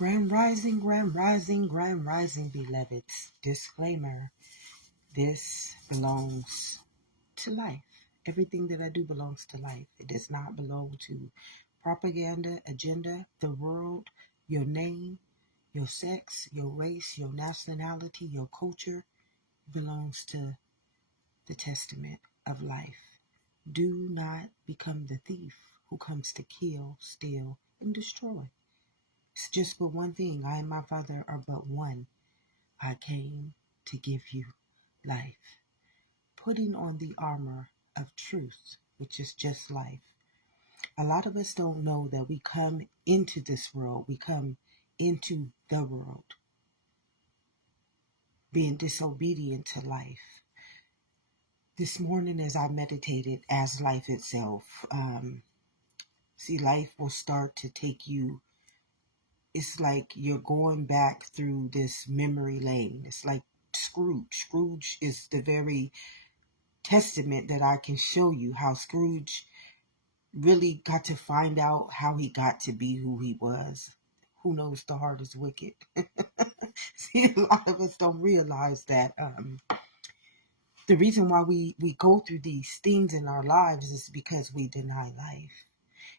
Grand rising, beloveds. Disclaimer, this belongs to life. Everything that I do belongs to life. It does not belong to propaganda, agenda, the world, your name, your sex, your race, your nationality, your culture. It belongs to the testament of life. Do not become the thief who comes to kill, steal, and destroy. It's just but one thing. I and my Father are but one. I came to give you life. Putting on the armor of truth, which is just life. A lot of us don't know that we come into this world. We come into the world being disobedient to life. This morning as I meditated as life itself, life will start to take you. It's like you're going back through this memory lane. It's like Scrooge. Scrooge is the very testament that I can show you how Scrooge really got to find out how he got to be who he was. Who knows, the heart is wicked. See, a lot of us don't realize that the reason why we go through these things in our lives is because we deny life.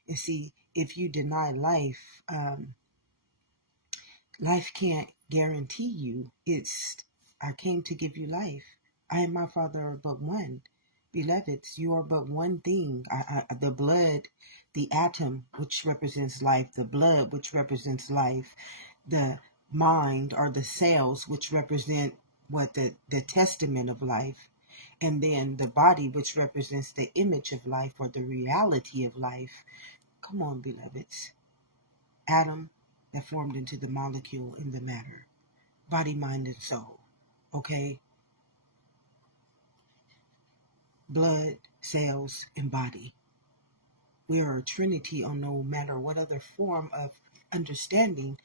And see, if you deny life, life can't guarantee you. I came to give you life. I and my Father are but one. Beloveds, you are but one thing. The blood, the atom, which represents life, the blood, which represents life, the mind or the cells, which represent the testament of life, and then the body, which represents the image of life or the reality of life. Come on, beloveds. Atom that formed into the molecule in the matter. Body, mind, and soul. Okay? Blood, cells, and body. We are a trinity on no matter what other form of understanding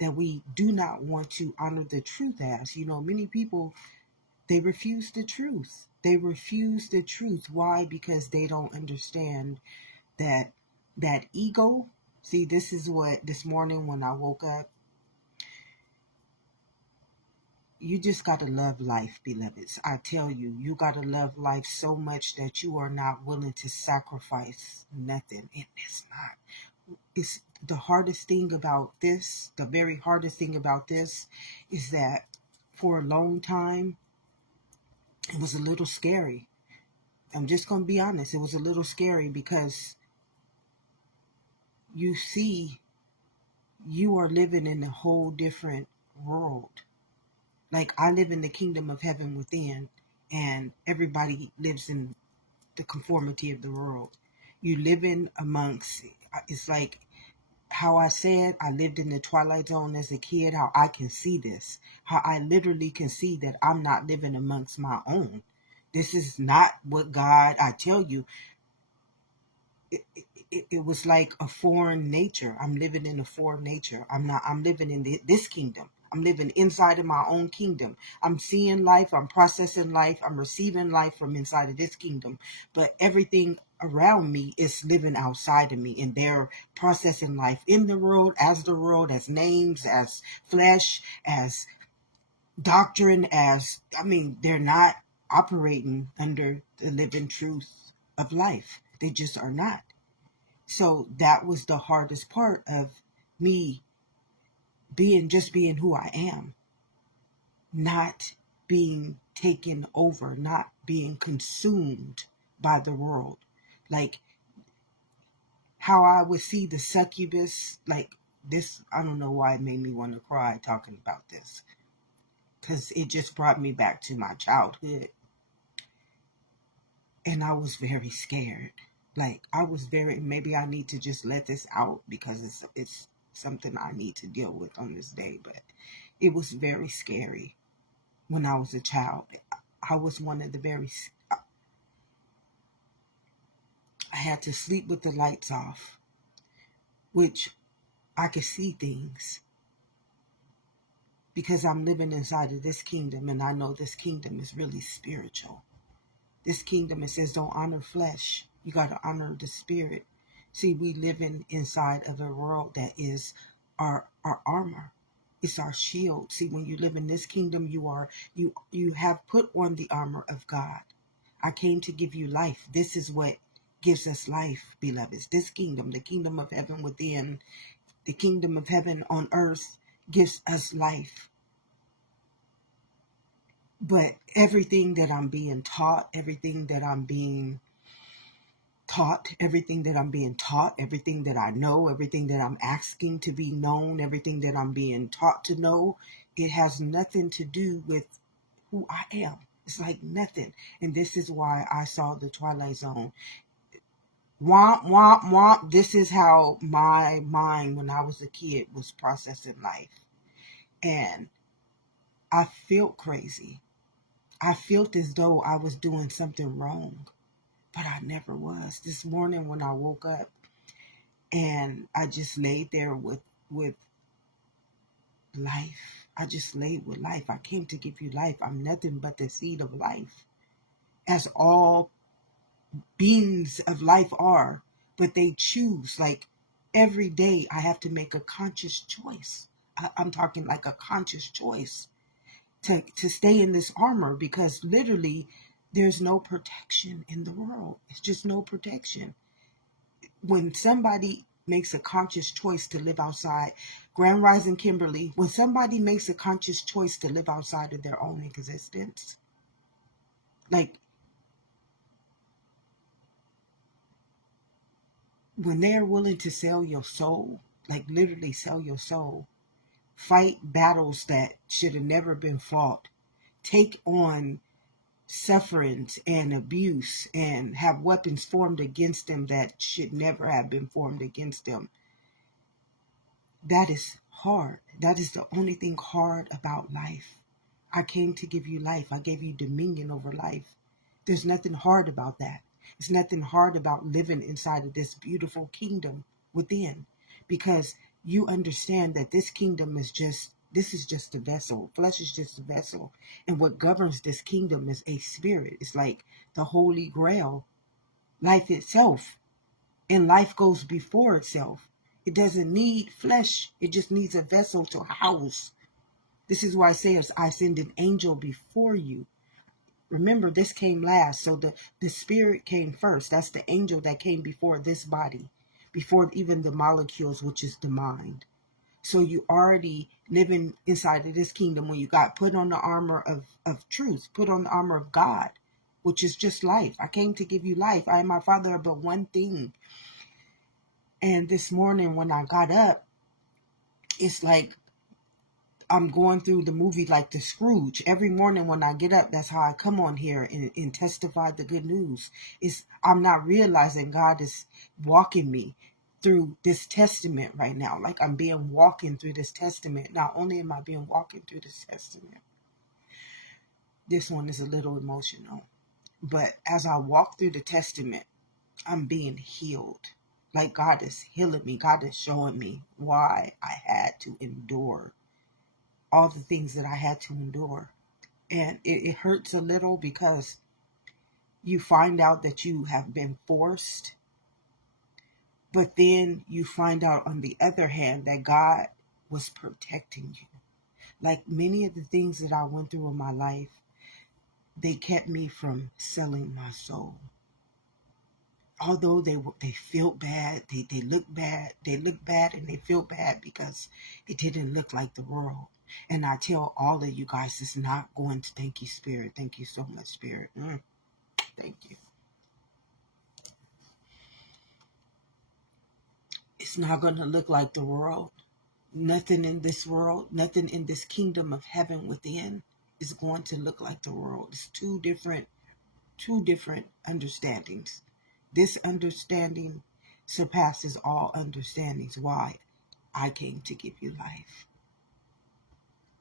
that we do not want to honor the truth as. Many people, they refuse the truth. They refuse the truth. Why? Because they don't understand that ego. See, this is what this morning when I woke up, you just got to love life, beloveds. I tell you, you got to love life so much that you are not willing to sacrifice nothing. It's not. It's the hardest thing about this, the very hardest thing about this is that for a long time, it was a little scary. I'm just going to be honest. It was a little scary because you see, you are living in a whole different world. Like, I live in the kingdom of heaven within, and everybody lives in the conformity of the world. You live in amongst, it's like how I said I lived in the Twilight Zone as a kid, how I can see this, how I literally can see that I'm not living amongst my own. This is not what God, I tell you, it was like a foreign nature. I'm living in a foreign nature. I'm living in this kingdom. I'm living inside of my own kingdom. I'm seeing life. I'm processing life. I'm receiving life from inside of this kingdom. But everything around me is living outside of me, and they're processing life in the world, as names, as flesh, as doctrine, they're not operating under the living truth of life. They just are not. So that was the hardest part of me being who I am, not being taken over, not being consumed by the world. Like how I would see the succubus, like this, I don't know why it made me want to cry talking about this, because it just brought me back to my childhood. And I was very scared. Like maybe I need to just let this out because it's something I need to deal with on this day. But it was very scary when I was a child. I was one of the I had to sleep with the lights off, which I could see things because I'm living inside of this kingdom, and I know this kingdom is really spiritual. This kingdom, it says, don't honor flesh. You got to honor the spirit. See, we living inside of a world that is our armor. It's our shield. See, when you live in this kingdom, you have put on the armor of God. I came to give you life. This is what gives us life, beloveds. This kingdom, the kingdom of heaven within, the kingdom of heaven on earth gives us life. But everything that I'm being taught, everything that I'm being taught, everything that I'm being taught, everything that I know, everything that I'm asking to be known, everything that I'm being taught to know, it has nothing to do with who I am. It's like nothing. And this is why I saw the Twilight Zone. Womp, womp, womp. This is how my mind, when I was a kid, was processing life. And I felt crazy. I felt as though I was doing something wrong, but I never was. This morning when I woke up and I just laid there with life. I just laid with life. I came to give you life. I'm nothing but the seed of life, as all beings of life are. But they choose, like every day I have to make a conscious choice. I'm talking like a conscious choice to stay in this armor, because literally there's no protection in the world. It's just no protection. When somebody makes a conscious choice to live outside, Grand Rising Kimberly, when somebody makes a conscious choice to live outside of their own existence, like when they're willing to sell your soul, like literally sell your soul, fight battles that should have never been fought, take on sufferings and abuse, and have weapons formed against them that should never have been formed against them. That is hard. That is the only thing hard about life. I came to give you life. I gave you dominion over life. There's nothing hard about that. It's nothing hard about living inside of this beautiful kingdom within, because you understand that this kingdom is just, this is just a vessel. Flesh is just a vessel. And what governs this kingdom is a spirit. It's like the Holy Grail, life itself. And life goes before itself. It doesn't need flesh. It just needs a vessel to house. This is why I say, I send an angel before you. Remember, this came last. So the spirit came first. That's the angel that came before this body, before even the molecules, which is the mind. So you already living inside of this kingdom when you got put on the armor of truth, put on the armor of God, which is just life. I came to give you life. I and my Father are but one thing. And this morning when I got up, it's like I'm going through the movie like the Scrooge. Every morning when I get up, that's how I come on here and testify the good news. I'm not realizing God is walking me through this testament right now. Like I'm being walking through this testament. Not only am I being walking through this testament, this one is a little emotional. But as I walk through the testament, I'm being healed. Like God is healing me. God is showing me why I had to endure all the things that I had to endure. And it hurts a little because you find out that you have been forced, but then you find out on the other hand that God was protecting you. Like many of the things that I went through in my life, they kept me from selling my soul. Although they felt bad, they look bad, and they feel bad because it didn't look like the world. And I tell all of you guys, it's not going to. Thank you, Spirit. Thank you so much, Spirit. Thank you. It's not going to look like the world. Nothing in this world, nothing in this kingdom of heaven within is going to look like the world. It's two different understandings. This understanding surpasses all understandings. Why? I came to give you life.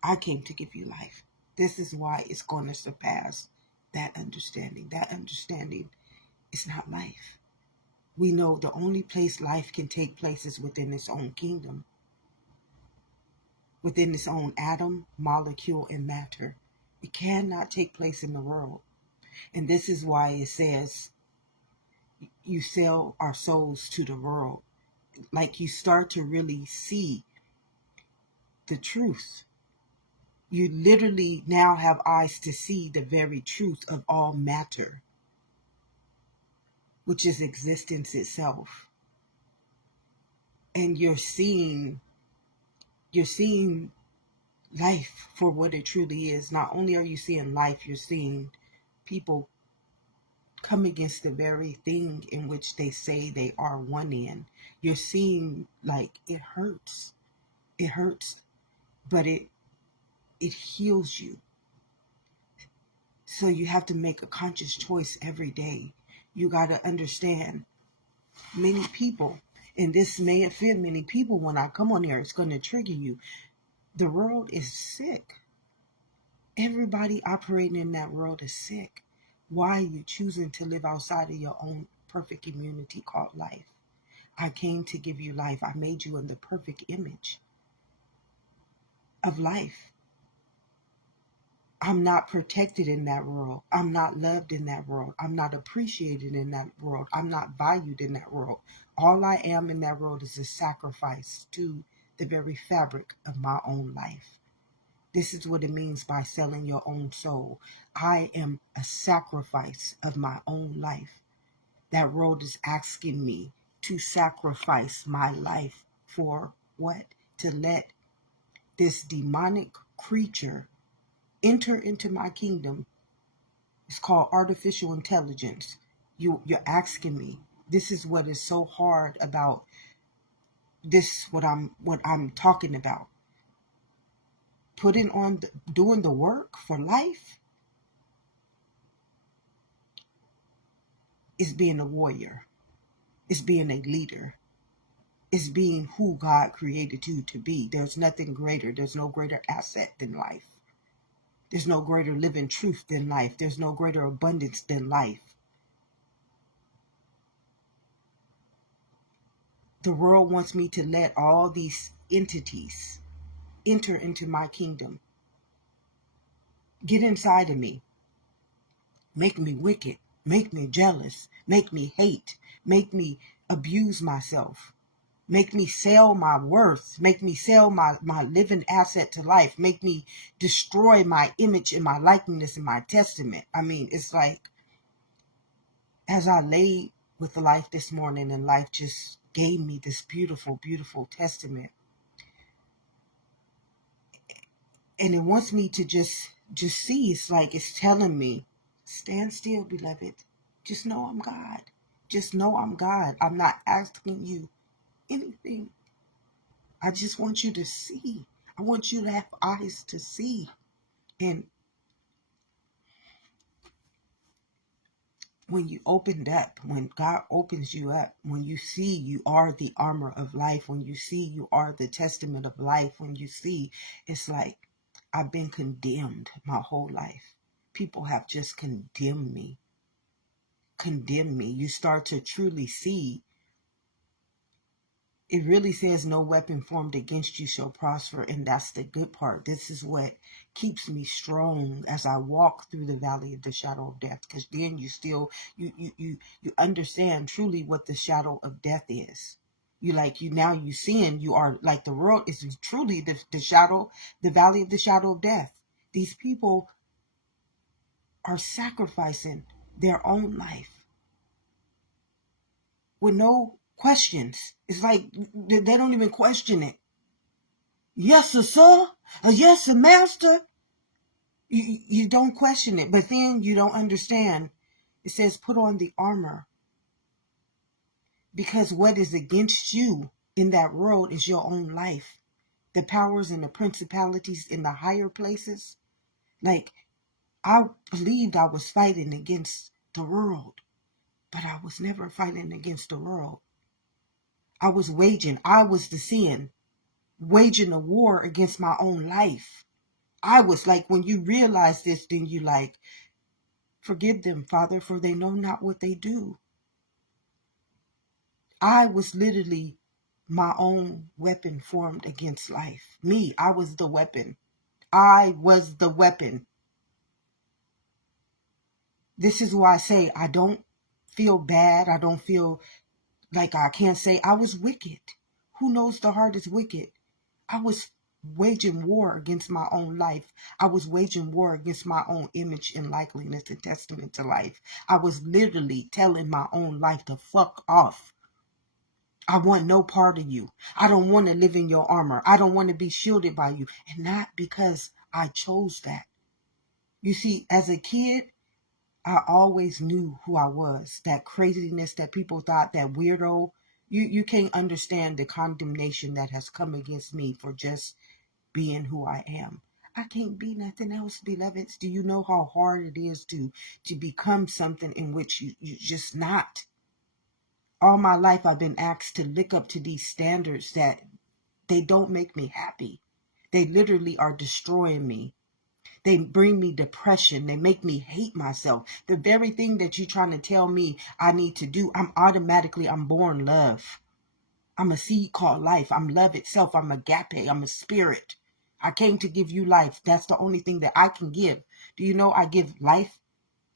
I came to give you life. This is why it's going to surpass that understanding. That understanding is not life. We know the only place life can take place is within its own kingdom, within its own atom, molecule, and matter. It cannot take place in the world. And this is why it says you sell our souls to the world. Like you start to really see the truth. You literally now have eyes to see the very truth of all matter, which is existence itself. And you're seeing life for what it truly is. Not only are you seeing life, you're seeing people come against the very thing in which they say they are one in. You're seeing, like, it hurts. It hurts, but it heals you. So you have to make a conscious choice every day. You got to understand, many people, and this may offend many people when I come on here, it's going to trigger you. The world is sick. Everybody operating in that world is sick. Why are you choosing to live outside of your own perfect immunity called life? I came to give you life. I made you in the perfect image of life. I'm not protected in that world. I'm not loved in that world. I'm not appreciated in that world. I'm not valued in that world. All I am in that world is a sacrifice to the very fabric of my own life. This is what it means by selling your own soul. I am a sacrifice of my own life. That world is asking me to sacrifice my life for what? To let this demonic creature enter into my kingdom. It's called artificial intelligence. You're asking me. This is what is so hard about this, what I'm talking about. Doing the work for life is being a warrior. It's being a leader. It's being who God created you to be. There's nothing greater. There's no greater asset than life. There's no greater living truth than life. There's no greater abundance than life. The world wants me to let all these entities enter into my kingdom, get inside of me, make me wicked, make me jealous, make me hate, make me abuse myself, make me sell my worth, make me sell my living asset to life, make me destroy my image and my likeness and my testament. I mean, it's like, as I lay with life this morning, and life just gave me this beautiful, beautiful testament. And it wants me to just see. It's like it's telling me, stand still, beloved. Just know I'm God. Just know I'm God. I'm not asking you anything. I just want you to see. I want you to have eyes to see. And when you opened up, when God opens you up, when you see you are the armor of life, when you see you are the testament of life, when you see, it's like, I've been condemned my whole life. People have just condemned me. You start to truly see. It really says no weapon formed against you shall prosper. And that's the good part. This is what keeps me strong as I walk through the valley of the shadow of death. Because then you understand truly what the shadow of death is. You seeing, you are like, the world is truly the valley of the shadow of death. These people are sacrificing their own life with no questions. It's like they don't even question it. Yes, sir. Yes, master. You don't question it, but then you don't understand. It says put on the armor, because what is against you in that world is your own life. The powers and the principalities in the higher places. Like, I believed I was fighting against the world, but I was never fighting against the world. I was the sin, waging a war against my own life. I was like, when you realize this, then you like, forgive them, Father, for they know not what they do. I was literally my own weapon formed against life. Me, I was the weapon. I was the weapon. This is why I say I don't feel bad. I don't feel like I can't say I was wicked. Who knows the heart is wicked? I was waging war against my own life. I was waging war against my own image and likeliness and testament to life. I was literally telling my own life to fuck off. I want no part of you. I don't want to live in your armor. I don't want to be shielded by you. And not because I chose that. You see, as a kid, I always knew who I was. That craziness that people thought, that weirdo. You can't understand the condemnation that has come against me for just being who I am. I can't be nothing else, beloveds. Do you know how hard it is to become something in which you just not? All my life I've been asked to lick up to these standards that they don't make me happy. They literally are destroying me. They bring me depression. They make me hate myself. The very thing that you're trying to tell me I need to do, I'm born love. I'm a seed called life. I'm love itself. I'm agape. I'm a spirit. I came to give you life. That's the only thing that I can give. Do you know I give life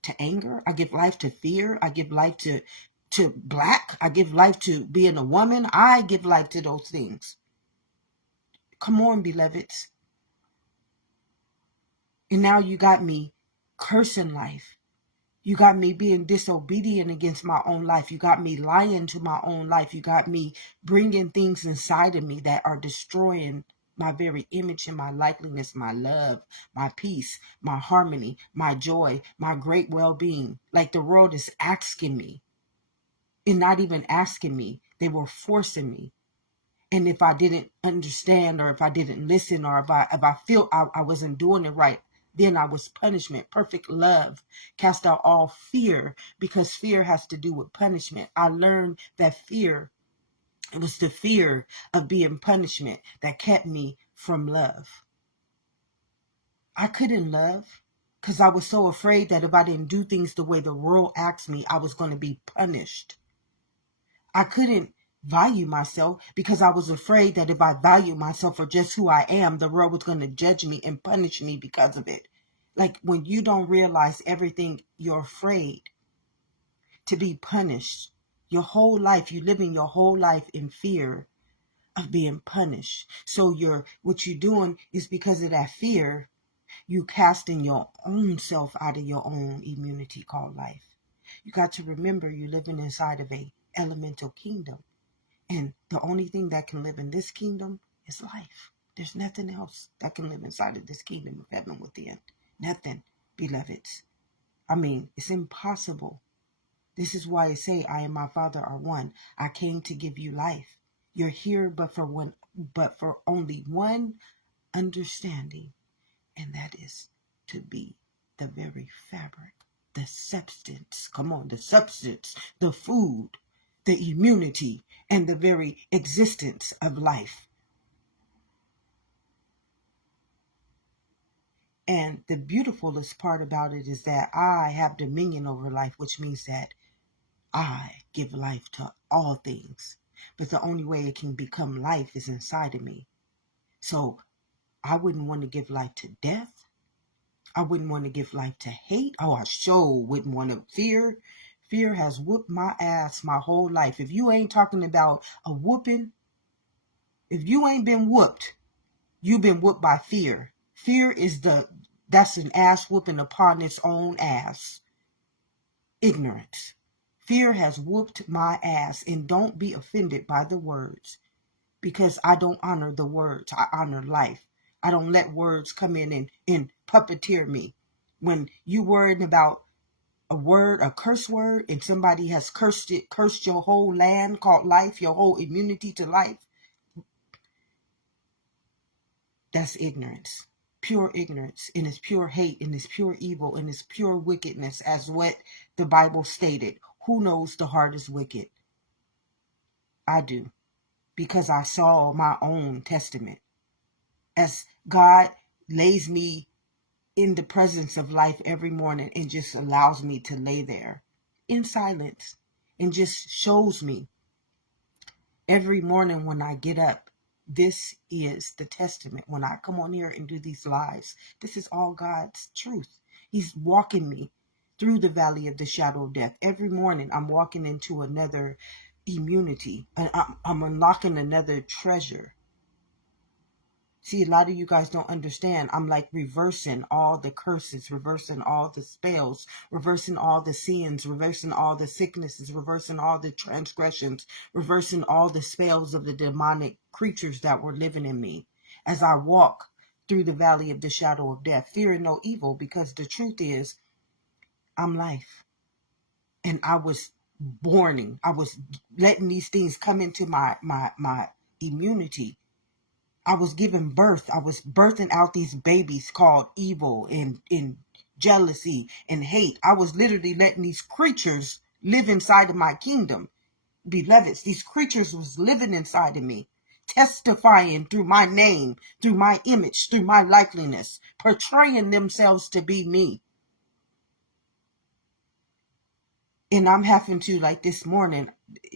to anger? I give life to fear. I give life to black. I give life to being a woman. I give life to those things. Come on, beloveds. And now you got me cursing life. You got me being disobedient against my own life. You got me lying to my own life. You got me bringing things inside of me that are destroying my very image and my likeliness, my love, my peace, my harmony, my joy, my great well-being. Like the world is asking me, and not even asking me. They were forcing me. And if I didn't understand, or if I didn't listen, or if I feel I wasn't doing it right, then I was punishment. Perfect love cast out all fear, because fear has to do with punishment. I learned that fear, it was the fear of being punishment that kept me from love. I couldn't love because I was so afraid that if I didn't do things the way the world asked me, I was going to be punished. I couldn't value myself because I was afraid that if I valued myself for just who I am, the world was going to judge me and punish me because of it. Like when you don't realize everything, you're afraid to be punished. Your whole life, you living your whole life in fear of being punished. So what you're doing is, because of that fear, you casting your own self out of your own immunity called life. You got to remember you're living inside of a elemental kingdom. And the only thing that can live in this kingdom is life. There's nothing else that can live inside of this kingdom of heaven within. Nothing, beloveds. I mean, it's impossible. This is why I say I and my Father are one. I came to give you life. You're here but for only one understanding, and that is to be the very fabric, the substance. Come on, the substance, the food, the immunity, and the very existence of life. And the beautifulest part about it is that I have dominion over life, which means that I give life to all things. But the only way it can become life is inside of me. So I wouldn't want to give life to death. I wouldn't want to give life to hate. Oh, I sure wouldn't want to fear. Fear has whooped my ass my whole life. If you ain't talking about a whooping, if you ain't been whooped, you've been whooped by fear. Fear is that's an ass whooping upon its own ass. Ignorance. Fear has whooped my ass, and don't be offended by the words, because I don't honor the words. I honor life. I don't let words come in and puppeteer me. When you worried about a word, a curse word, and somebody has cursed your whole land called life, your whole immunity to life, that's ignorance. Pure ignorance, and it's pure hate, and it's pure evil, and it's pure wickedness, as what the Bible stated. Who knows the heart is wicked? I do, because I saw my own testament. As God lays me in the presence of life every morning and just allows me to lay there in silence and just shows me every morning when I get up, this is the testament. When I come on here and do these lives, this is all God's truth. He's walking me through the valley of the shadow of death. Every morning I'm walking into another immunity. I'm unlocking another treasure. See, a lot of you guys don't understand. I'm like reversing all the curses, reversing all the spells, reversing all the sins, reversing all the sicknesses, reversing all the transgressions, reversing all the spells of the demonic creatures that were living in me as I walk through the valley of the shadow of death, fearing no evil, because the truth is, I'm life. And I was borning. I was letting these things come into my immunity. I was giving birth. I was birthing out these babies called evil and jealousy and hate. I was literally letting these creatures live inside of my kingdom. Beloveds, these creatures was living inside of me, testifying through my name, through my image, through my likeness, portraying themselves to be me. And I'm having to, like this morning,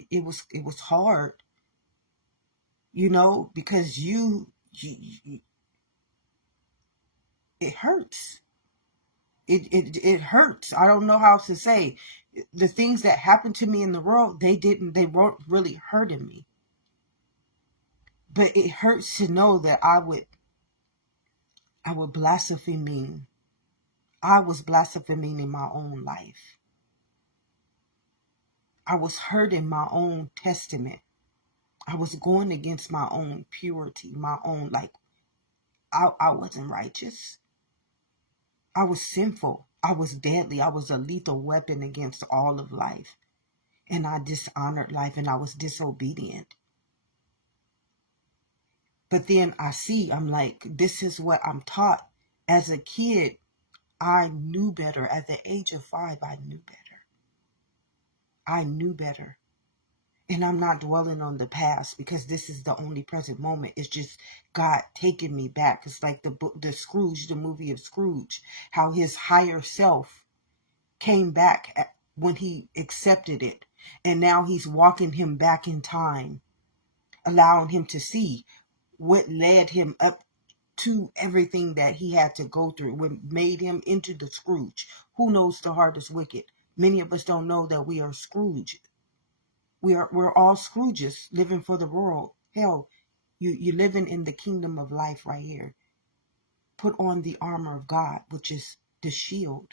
it was hard, because you it hurts. It hurts. I don't know how to say. The things that happened to me in the world, they weren't really hurting me. But it hurts to know that I would blaspheme. I was blaspheming in my own life. I was hurting my own testament. I was going against my own purity, my own, I wasn't righteous. I was sinful. I was deadly. I was a lethal weapon against all of life. And I dishonored life, and I was disobedient. But then I'm like, this is what I'm taught. As a kid, I knew better. At the age of 5, I knew better. I knew better. And I'm not dwelling on the past, because this is the only present moment. It's just God taking me back. It's like the Scrooge, the movie of Scrooge, how his higher self came back when he accepted it. And now he's walking him back in time, allowing him to see what led him up to everything that he had to go through, what made him into the Scrooge. Who knows the heart is wicked? Many of us don't know that we are Scrooge. We're all Scrooges living for the world. Hell, you're living in the kingdom of life right here. Put on the armor of God, which is the shield,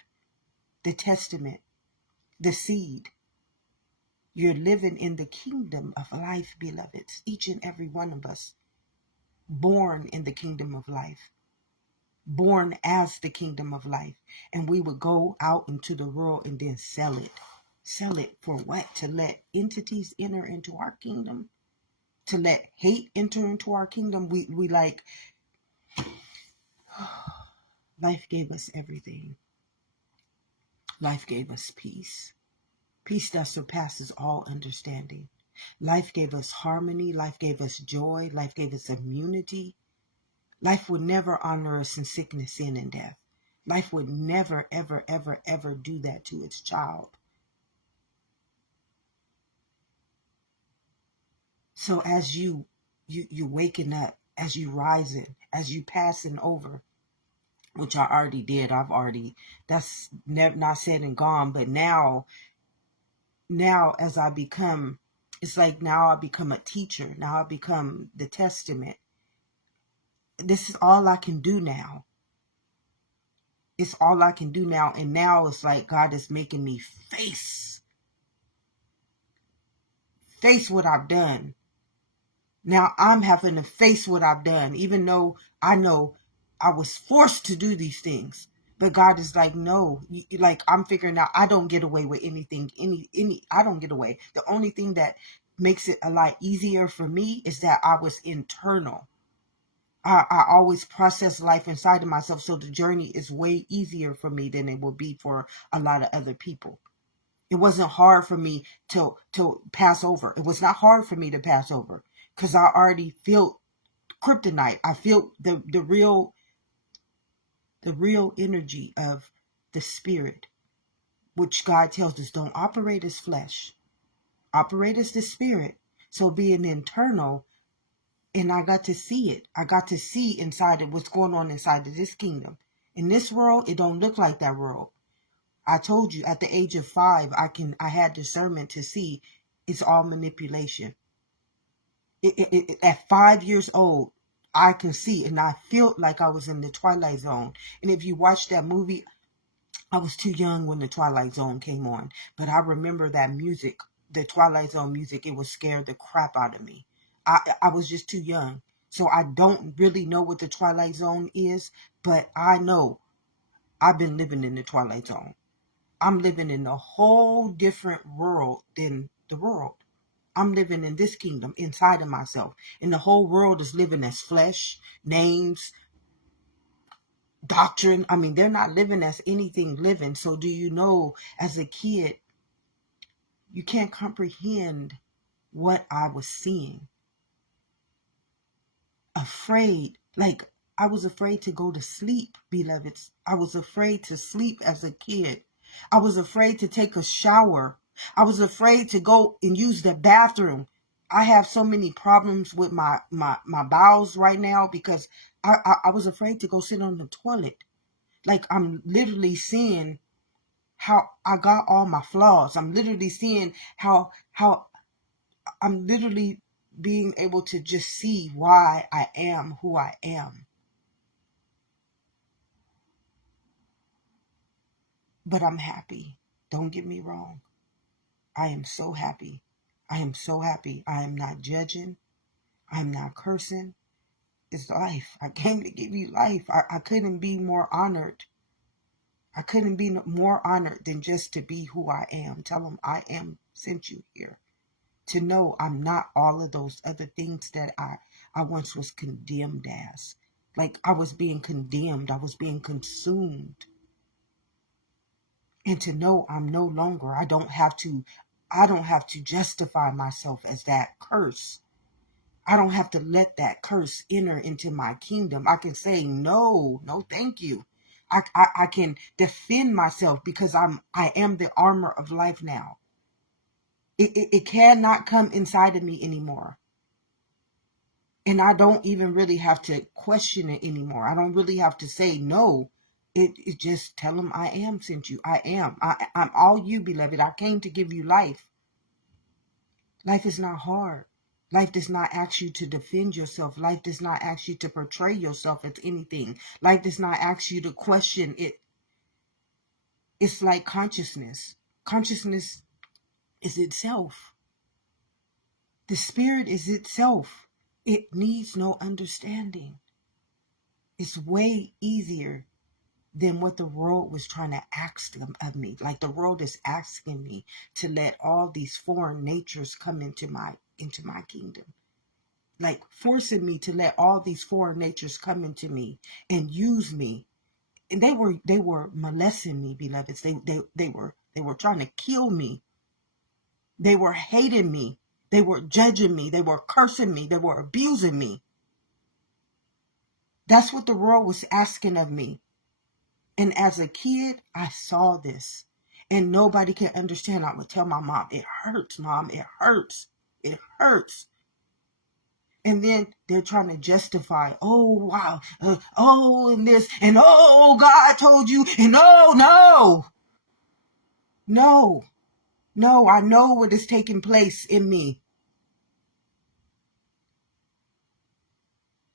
the testament, the seed. You're living in the kingdom of life, beloveds. Each and every one of us, born in the kingdom of life, born as the kingdom of life. And we would go out into the world and then sell it. Sell it for what? To let entities enter into our kingdom? To let hate enter into our kingdom? We like, life gave us everything. Life gave us peace. Peace that surpasses all understanding. Life gave us harmony. Life gave us joy. Life gave us immunity. Life would never honor us in sickness, sin, and death. Life would never, ever, ever, ever do that to its child. So as you waking up, as you rising, as you passing over, which I already did, that's not said and gone, but now as I become, it's like now I become a teacher, now I become the testament. This is all I can do now. It's all I can do now. And now it's like God is making me face what I've done. Now I'm having to face what I've done, even though I know I was forced to do these things. But God is like, no, like I'm figuring out I don't get away with anything. I don't get away. The only thing that makes it a lot easier for me is that I was internal. I always process life inside of myself, so the journey is way easier for me than it will be for a lot of other people. It wasn't hard for me to pass over. It was not hard for me to pass over, because I already feel kryptonite. I feel the real energy of the spirit, which God tells us don't operate as flesh, operate as the spirit. So being internal, and I got to see it. I got to see inside of what's going on inside of this kingdom. In this world, it don't look like that world. I told you at the age of 5, I had discernment to see it's all manipulation. At 5 years old, I can see, and I felt like I was in the Twilight Zone. And if you watch that movie, I was too young when the Twilight Zone came on, but I remember that music, the Twilight Zone music. It would scare the crap out of me. I was just too young. So I don't really know what the Twilight Zone is, but I know I've been living in the Twilight Zone. I'm living in a whole different world than the world. I'm living in this kingdom inside of myself. And the whole world is living as flesh, names, doctrine. I mean, they're not living as anything living. So do you know, as a kid, you can't comprehend what I was seeing. Afraid. Like, I was afraid to go to sleep, beloveds. I was afraid to sleep as a kid. I was afraid to take a shower. I was afraid to go and use the bathroom. I have so many problems with my bowels right now because I was afraid to go sit on the toilet. Like, I'm literally seeing how I got all my flaws. I'm literally seeing how I'm literally being able to just see why I am who I am. But I'm happy. Don't get me wrong. I am so happy. I am so happy. I am not judging. I'm not cursing. It's life. I came to give you life. I couldn't be more honored. I couldn't be more honored than just to be who I am. Tell them I am sent you here. To know I'm not all of those other things that I once was condemned as. Like, I was being condemned. I was being consumed. And to know I'm no longer, I don't have to justify myself as that curse. I don't have to let that curse enter into my kingdom. I can say no, thank you. I can defend myself because I am the armor of life now. It cannot come inside of me anymore. And I don't even really have to question it anymore. I don't really have to say no. It just tell them I am sent you. I am. I'm all you, beloved. I came to give you life. Life is not hard. Life does not ask you to defend yourself. Life does not ask you to portray yourself as anything. Life does not ask you to question it. It's like consciousness. Consciousness is itself. The spirit is itself. It needs no understanding. It's way easier than what the world was trying to ask of me. Like, the world is asking me to let all these foreign natures come into my kingdom. Like, forcing me to let all these foreign natures come into me and use me. And they were molesting me, beloveds. They were trying to kill me. They were hating me. They were judging me. They were cursing me. They were abusing me. That's what the world was asking of me. And as a kid, I saw this. And nobody can understand. I would tell my mom, it hurts, Mom. It hurts. It hurts. And then they're trying to justify, oh, wow, and this, and oh, God told you, and oh, no, I know what is taking place in me.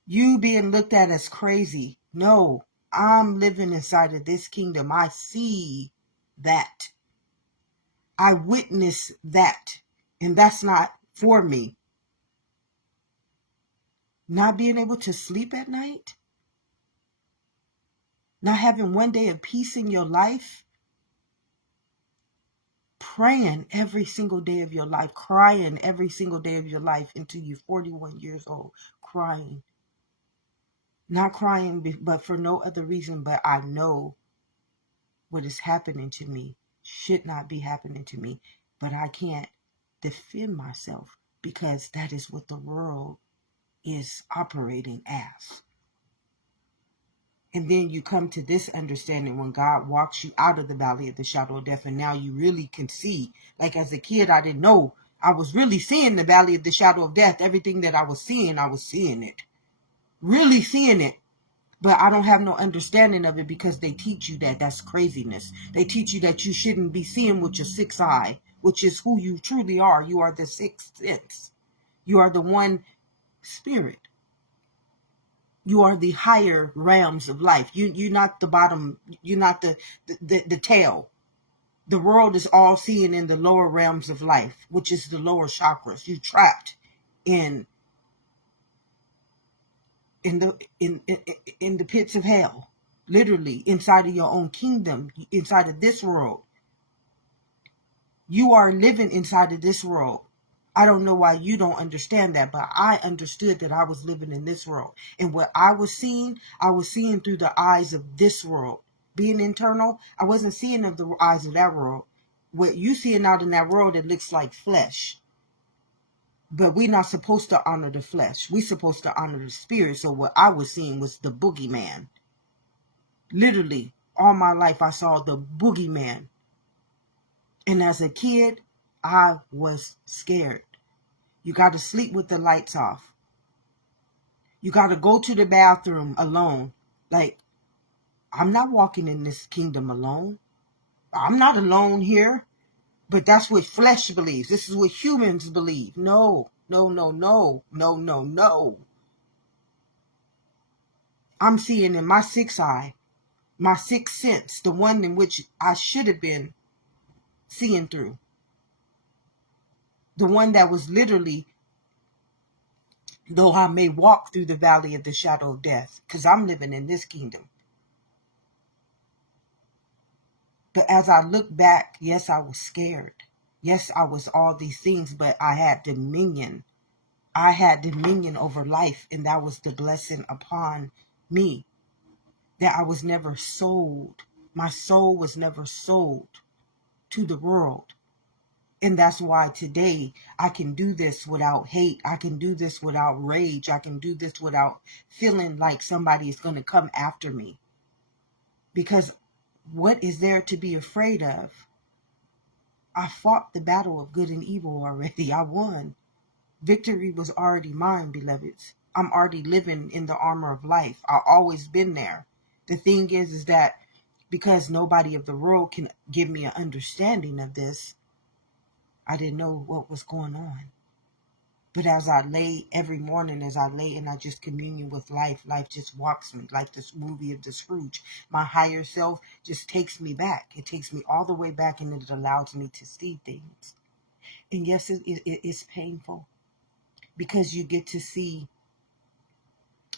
You being looked at as crazy. No, I'm living inside of this kingdom. I see that. I witness that. And that's not for me. Not being able to sleep at night. Not having one day of peace in your life. Praying every single day of your life. Crying every single day of your life until you're 41 years old. Crying. Not crying, but for no other reason, but I know what is happening to me should not be happening to me. But I can't defend myself because that is what the world is operating as. And then you come to this understanding when God walks you out of the valley of the shadow of death, and now you really can see. Like, as a kid, I didn't know. I was really seeing the valley of the shadow of death. Everything that I was seeing it. Really seeing it. But I don't have no understanding of it because they teach you that that's craziness. They teach you that you shouldn't be seeing with your sixth eye, which is who you truly are. You are the sixth sense. You are the one spirit. You are the higher realms of life. You're not the bottom. You're not the tail. The world is all seeing in the lower realms of life, which is the lower chakras. You trapped in in the pits of hell, literally inside of your own kingdom, inside of this world. You are living inside of this world. I don't know why you don't understand that, but I understood that I was living in this world. And what I was seeing through the eyes of this world. Being internal, I wasn't seeing of the eyes of that world. What you seeing out in that world, it looks like flesh. But we're not supposed to honor the flesh. We're supposed to honor the spirit. So what I was seeing was the boogeyman. Literally, all my life I saw the boogeyman. And as a kid, I was scared. You got to sleep with the lights off. You got to go to the bathroom alone. Like, I'm not walking in this kingdom alone. I'm not alone here. But that's what flesh believes. This is what humans believe. No, no, no, no, no, no, no. I'm seeing in my sixth eye, my sixth sense, the one in which I should have been seeing through. The one that was literally, though I may walk through the valley of the shadow of death, because I'm living in this kingdom. But as I look back, yes, I was scared. Yes, I was all these things, but I had dominion. I had dominion over life, and that was the blessing upon me. That I was never sold. My soul was never sold to the world. And that's why today I can do this without hate. I can do this without rage. I can do this without feeling like somebody is going to come after me. Because what is there to be afraid of? I fought the battle of good and evil already. I won. Victory was already mine, beloveds. I'm already living in the armor of life. I've always been there. The thing is that because nobody of the world can give me an understanding of this, I didn't know what was going on. But as I lay every morning, as I lay and I just communion with life, life just walks me like this movie of the Scrooge. My higher self just takes me back. It takes me all the way back, and it allows me to see things. And yes, it's painful because you get to see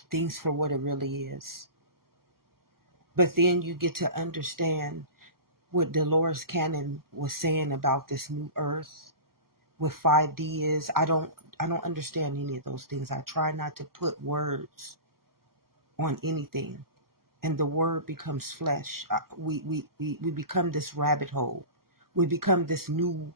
things for what it really is. But then you get to understand what Dolores Cannon was saying about this new earth, what 5D is. I don't understand any of those things. I try not to put words on anything, and the word becomes flesh. We become this rabbit hole. We become this new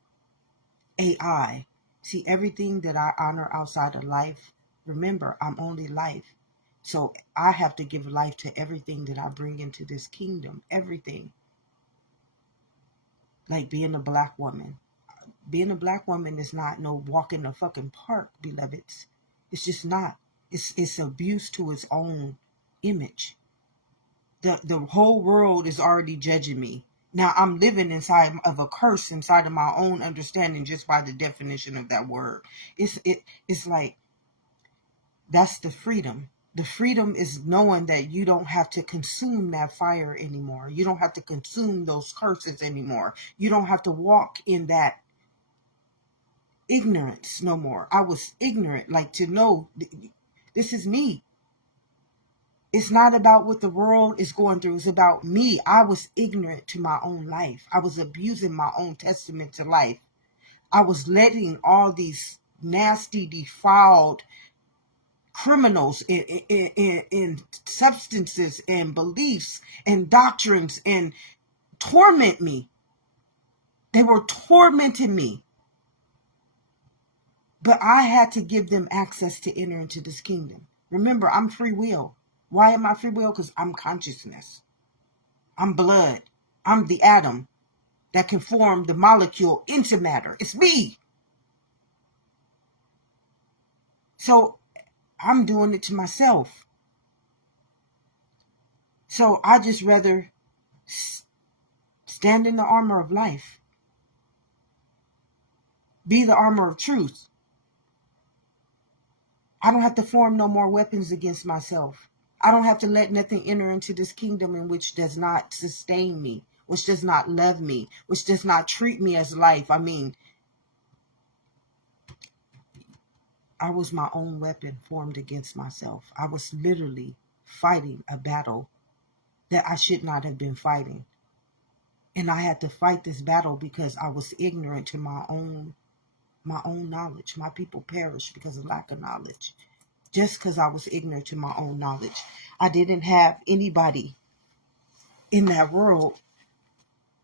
AI. See, everything that I honor outside of life, remember, I'm only life. So I have to give life to everything that I bring into this kingdom. Everything. Like being a black woman. Being a black woman is not no walk in the fucking park, beloveds. It's just not. It's abuse to its own image. The whole world is already judging me. Now I'm living inside of a curse, inside of my own understanding, just by the definition of that word. It's like that's the freedom. The freedom is knowing that you don't have to consume that fire anymore. You don't have to consume those curses anymore. You don't have to walk in that ignorance no more. I was ignorant, like to know this is me. It's not about what the world is going through. It's about me. I was ignorant to my own life. I was abusing my own testament to life. I was letting all these nasty, defiled criminals in substances and beliefs and doctrines and torment me. They were tormenting me. But I had to give them access to enter into this kingdom. Remember, I'm free will. Why am I free will? Because I'm consciousness. I'm blood. I'm the atom that can form the molecule into matter. It's me. So I'm doing it to myself. So I just rather stand in the armor of life. Be the armor of truth. I don't have to form no more weapons against myself. I don't have to let nothing enter into this kingdom in which does not sustain me, which does not love me, which does not treat me as life. I mean, I was my own weapon formed against myself. I was literally fighting a battle that I should not have been fighting. And I had to fight this battle because I was ignorant to my own knowledge. My people perish because of lack of knowledge. Just because I was ignorant to my own knowledge. I didn't have anybody in that world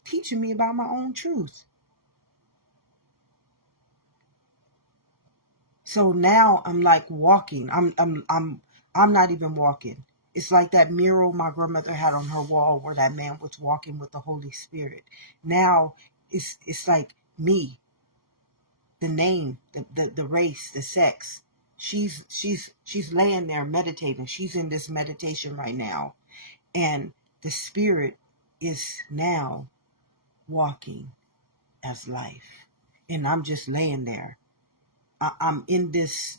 teaching me about my own truth. So now I'm like walking. I'm not even walking. It's like that mural my grandmother had on her wall where that man was walking with the Holy Spirit. Now it's like me, the name, the race, the sex. She's laying there meditating. She's in this meditation right now. And the spirit is now walking as life. And I'm just laying there. I'm in this.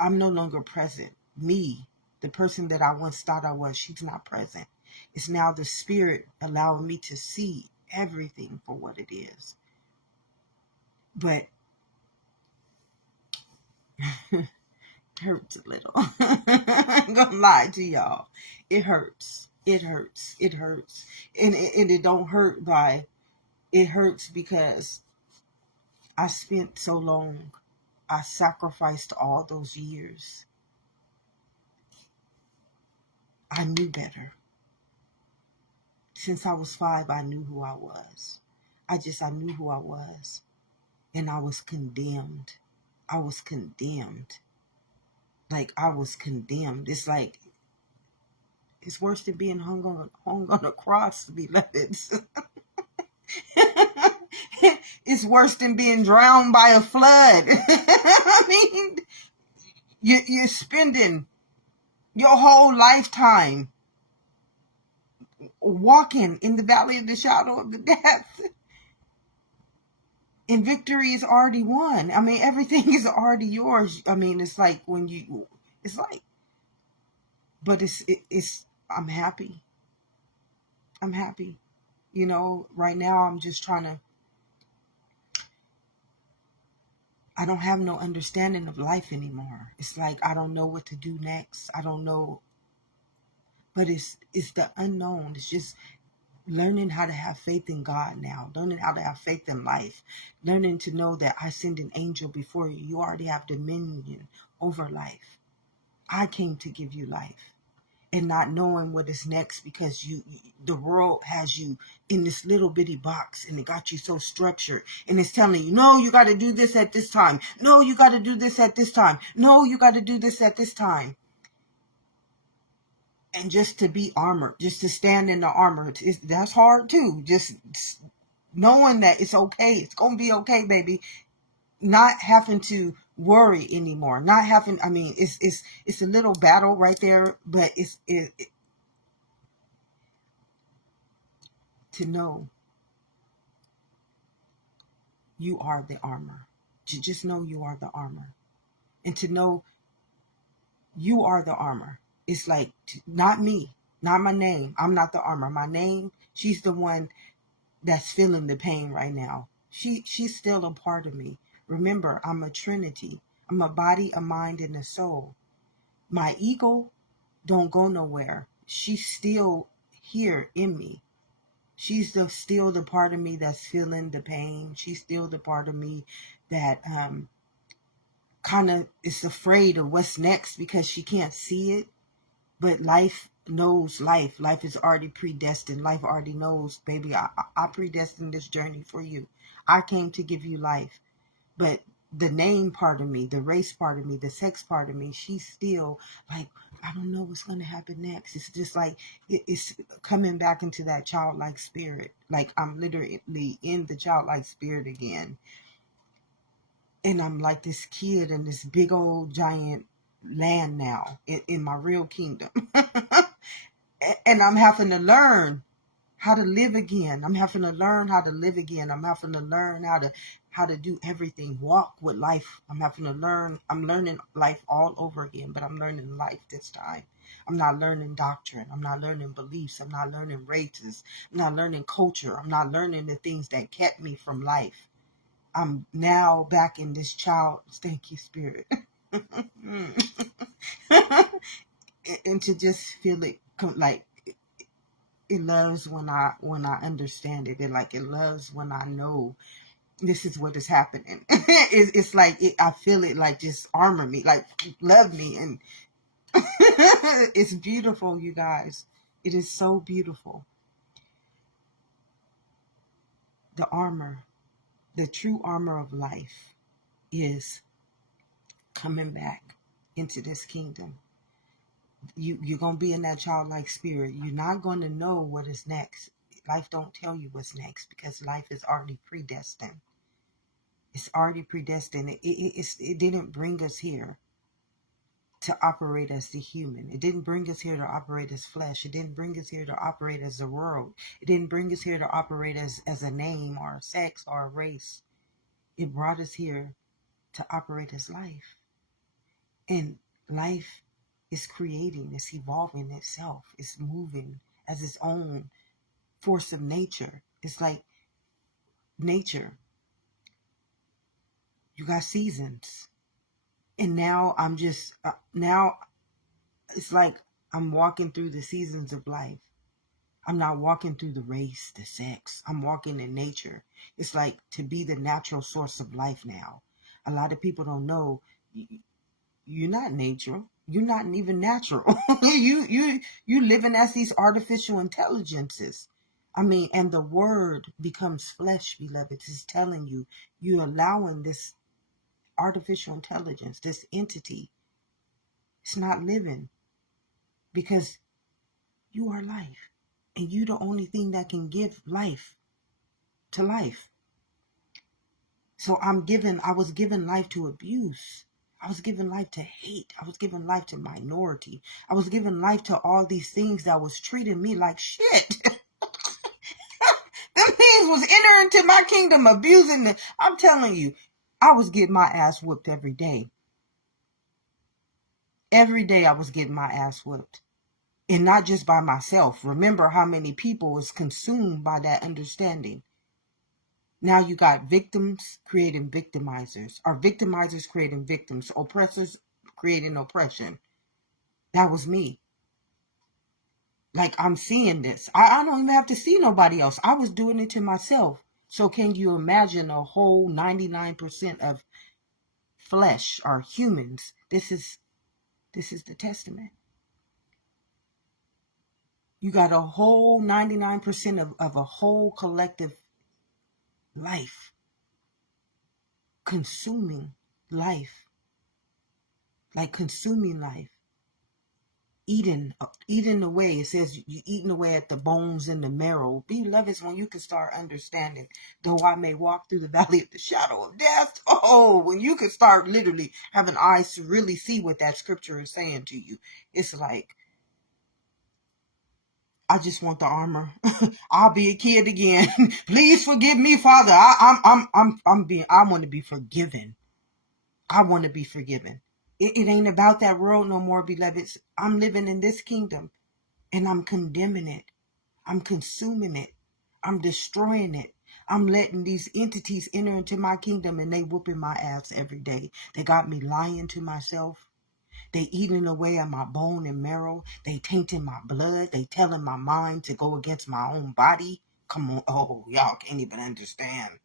I'm no longer present. Me, the person that I once thought I was, she's not present. It's now the spirit allowing me to see everything for what it is. But it hurts a little. I'm gonna lie to y'all. It hurts. It hurts. It hurts. And it don't hurt by, it hurts because I spent so long. I sacrificed all those years. I knew better. Since I was 5, I knew who I was. I knew who I was. And I was condemned. I was condemned. Like, I was condemned. It's like, it's worse than being hung on a cross, beloveds. It's worse than being drowned by a flood. I mean, you're spending your whole lifetime walking in the valley of the shadow of the death. And victory is already won. I mean, everything is already yours. I mean, it's like but I'm happy. I'm happy. You know, right now I'm just I don't have no understanding of life anymore. It's like, I don't know what to do next. I don't know. But it's the unknown. It's just learning how to have faith in God now, learning how to have faith in life, learning to know that I send an angel before you. You already have dominion over life. I came to give you life, and not knowing what is next because the world has you in this little bitty box and it got you so structured and it's telling you, no, you got to do this at this time. No, you got to do this at this time. No, you got to do this at this time. And just to be armored, just to stand in the armor, that's hard too. Just knowing that it's okay. It's going to be okay, baby. Not having to worry anymore. Not having, I mean, it's a little battle right there, but to know you are the armor. To just know you are the armor. And to know you are the armor. It's like, not me, not my name. I'm not the armor. My name, she's the one that's feeling the pain right now. She's still a part of me. Remember, I'm a trinity. I'm a body, a mind, and a soul. My ego don't go nowhere. She's still here in me. She's still the part of me that's feeling the pain. She's still the part of me that kind of is afraid of what's next because she can't see it. But life knows life. Life is already predestined. Life already knows, baby, I predestined this journey for you. I came to give you life. But the name part of me, the race part of me, the sex part of me, she's still like, I don't know what's going to happen next. It's just like, it's coming back into that childlike spirit. Like, I'm literally in the childlike spirit again. And I'm like this kid in this big old giant land now in my real kingdom. And I'm having to learn how to live again. I'm having to learn how to live again. I'm having to learn how to do everything, walk with life. I'm learning life all over again, but I'm learning life this time. I'm not learning doctrine. I'm not learning beliefs. I'm not learning races. I'm not learning culture. I'm not learning the things that kept me from life. I'm now back in this child. Thank you, Spirit. And to just feel it like it loves when I understand it. It loves when I know this is what is happening. It's like I feel it like just armor me, like love me, and it's beautiful, you guys. It is so beautiful. The armor, the true armor of life, is coming back into this kingdom. You're gonna be in that childlike spirit. You're not gonna know what is next. Life don't tell you what's next because life is already predestined. It's already predestined. It didn't bring us here to operate as the human. It didn't bring us here to operate as flesh. It didn't bring us here to operate as the world. It didn't bring us here to operate as a name or a sex or a race. It brought us here to operate as life. And life is creating, it's evolving itself, it's moving as its own force of nature. It's like nature. You got seasons. And now now it's like I'm walking through the seasons of life. I'm not walking through the race, the sex. I'm walking in nature. It's like to be the natural source of life now. A lot of people don't know you're not natural. You're not even natural. You living as these artificial intelligences. I mean, and the word becomes flesh, beloved. It's telling you, you're allowing this artificial intelligence, this entity, it's not living because you are life. And you the only thing that can give life to life. So I was given life to abuse. I was given life to hate. I was given life to minority. I was given life to all these things that was treating me like shit. Them things was entering into my kingdom, abusing me. I'm telling you, I was getting my ass whooped every day. Every day I was getting my ass whooped. And not just by myself. Remember how many people was consumed by that understanding. Now you got victims creating victimizers, or victimizers creating victims, oppressors creating oppression. That was me. Like I'm seeing this. I don't even have to see nobody else. I was doing it to myself. So can you imagine a whole 99% of flesh or humans? This is the testament. You got a whole 99% of a whole collective life consuming life. Like consuming life. Eating away. It says you eating away at the bones and the marrow. Beloved, when you can start understanding, though I may walk through the valley of the shadow of death. Oh, when you can start literally having eyes to really see what that scripture is saying to you. It's like, I just want the armor. I'll be a kid again. Please forgive me, Father. I want to be forgiven. I want to be forgiven. It ain't about that world no more, beloveds. I'm living in this kingdom and I'm condemning it. I'm consuming it. I'm destroying it. I'm letting these entities enter into my kingdom and they whooping my ass every day. They got me lying to myself. They eating away at my bone and marrow. They tainting my blood. They telling my mind to go against my own body. Come on. Oh, y'all can't even understand.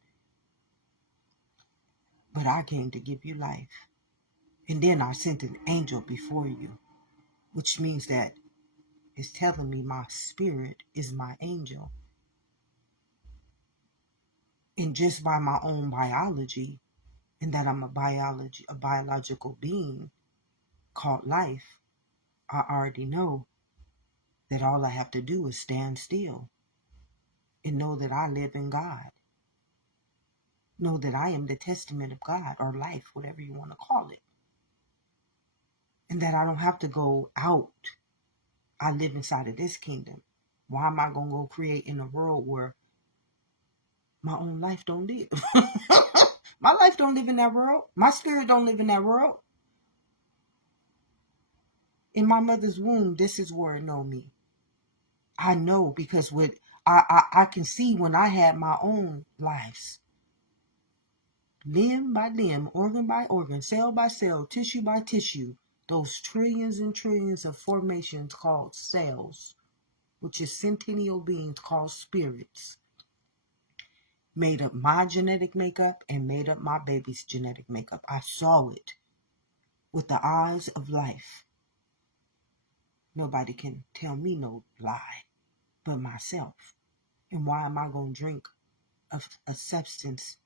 But I came to give you life. And then I sent an angel before you, which means that it's telling me my spirit is my angel. And just by my own biology, and that I'm a biological being called life, I already know that all I have to do is stand still and know that I live in God. Know that I am the testament of God, or life, whatever you want to call it. And that I don't have to go out. I live inside of this kingdom. Why am I going to go create in a world where my own life don't live? My life don't live in that world. My spirit don't live in that world. In my mother's womb, this is where it know me. I know because what I can see when I had my own lives. Limb by limb, organ by organ, cell by cell, tissue by tissue, those trillions and trillions of formations called cells, which is centennial beings called spirits, made up my genetic makeup and made up my baby's genetic makeup. I saw it with the eyes of life. Nobody can tell me no lie but myself. And why am I going to drink a substance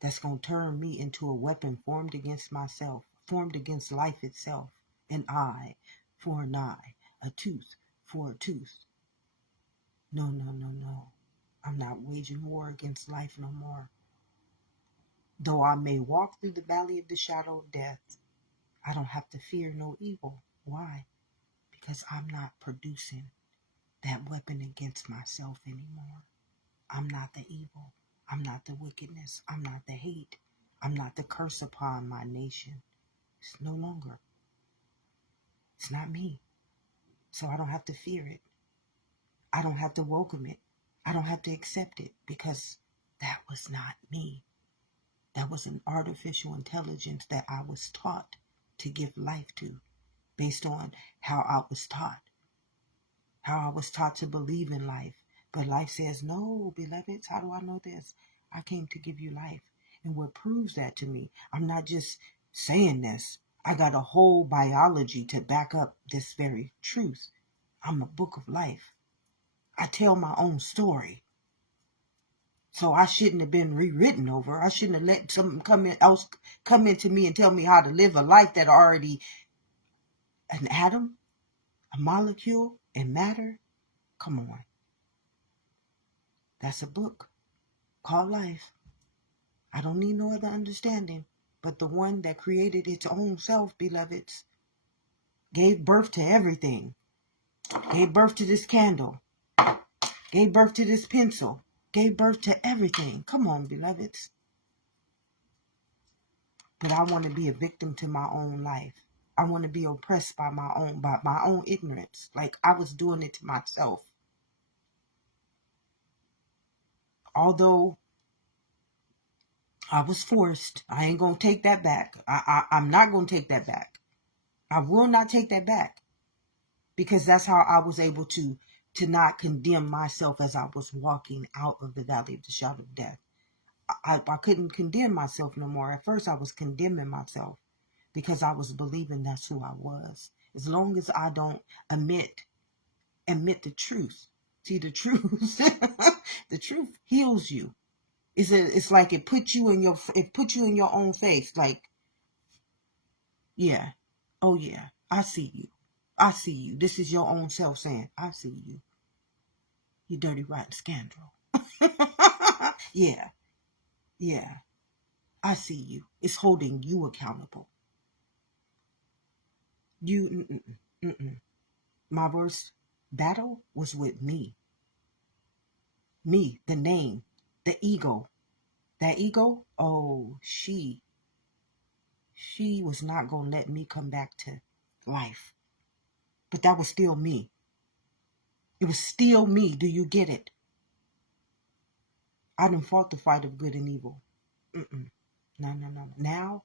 that's going to turn me into a weapon formed against myself, formed against life itself? An eye for an eye, a tooth for a tooth. No, no, no, no. I'm not waging war against life no more. Though I may walk through the valley of the shadow of death, I don't have to fear no evil. Why? Because I'm not producing that weapon against myself anymore. I'm not the evil. I'm not the wickedness. I'm not the hate. I'm not the curse upon my nation. It's no longer. It's not me. So I don't have to fear it. I don't have to welcome it. I don't have to accept it because that was not me. That was an artificial intelligence that I was taught to give life to based on how I was taught to believe in life. But life says, no, beloveds, how do I know this? I came to give you life. And what proves that to me, I'm not just saying this. I got a whole biology to back up this very truth. I'm a book of life. I tell my own story. So I shouldn't have been rewritten over. I shouldn't have let something else come into me and tell me how to live a life that already an atom, a molecule, and matter. Come on. That's a book called life. I don't need no other understanding but the one that created its own self, beloveds. Gave birth to everything. Gave birth to this candle. Gave birth to this pencil. Gave birth to everything. Come on, beloveds. But I want to be a victim to my own life. I want to be oppressed by my own ignorance. Like I was doing it to myself. Although I was forced, I ain't going to take that back. I'm not going to take that back. I will not take that back. Because that's how I was able to not condemn myself as I was walking out of the valley of the shadow of death. I couldn't condemn myself no more. At first I was condemning myself because I was believing that's who I was. As long as I don't admit the truth. See, the truth, the truth heals you. It's like it puts you in your own face. Like, yeah, oh yeah, I see you. I see you. This is your own self saying, I see you. You dirty, rotten scoundrel. Yeah, yeah, I see you. It's holding you accountable. My worst battle was with me. Me, the name, the ego. That ego, oh, she was not going to let me come back to life. But that was still me. It was still me. Do you get it? I done fought the fight of good and evil. No, no, no. Now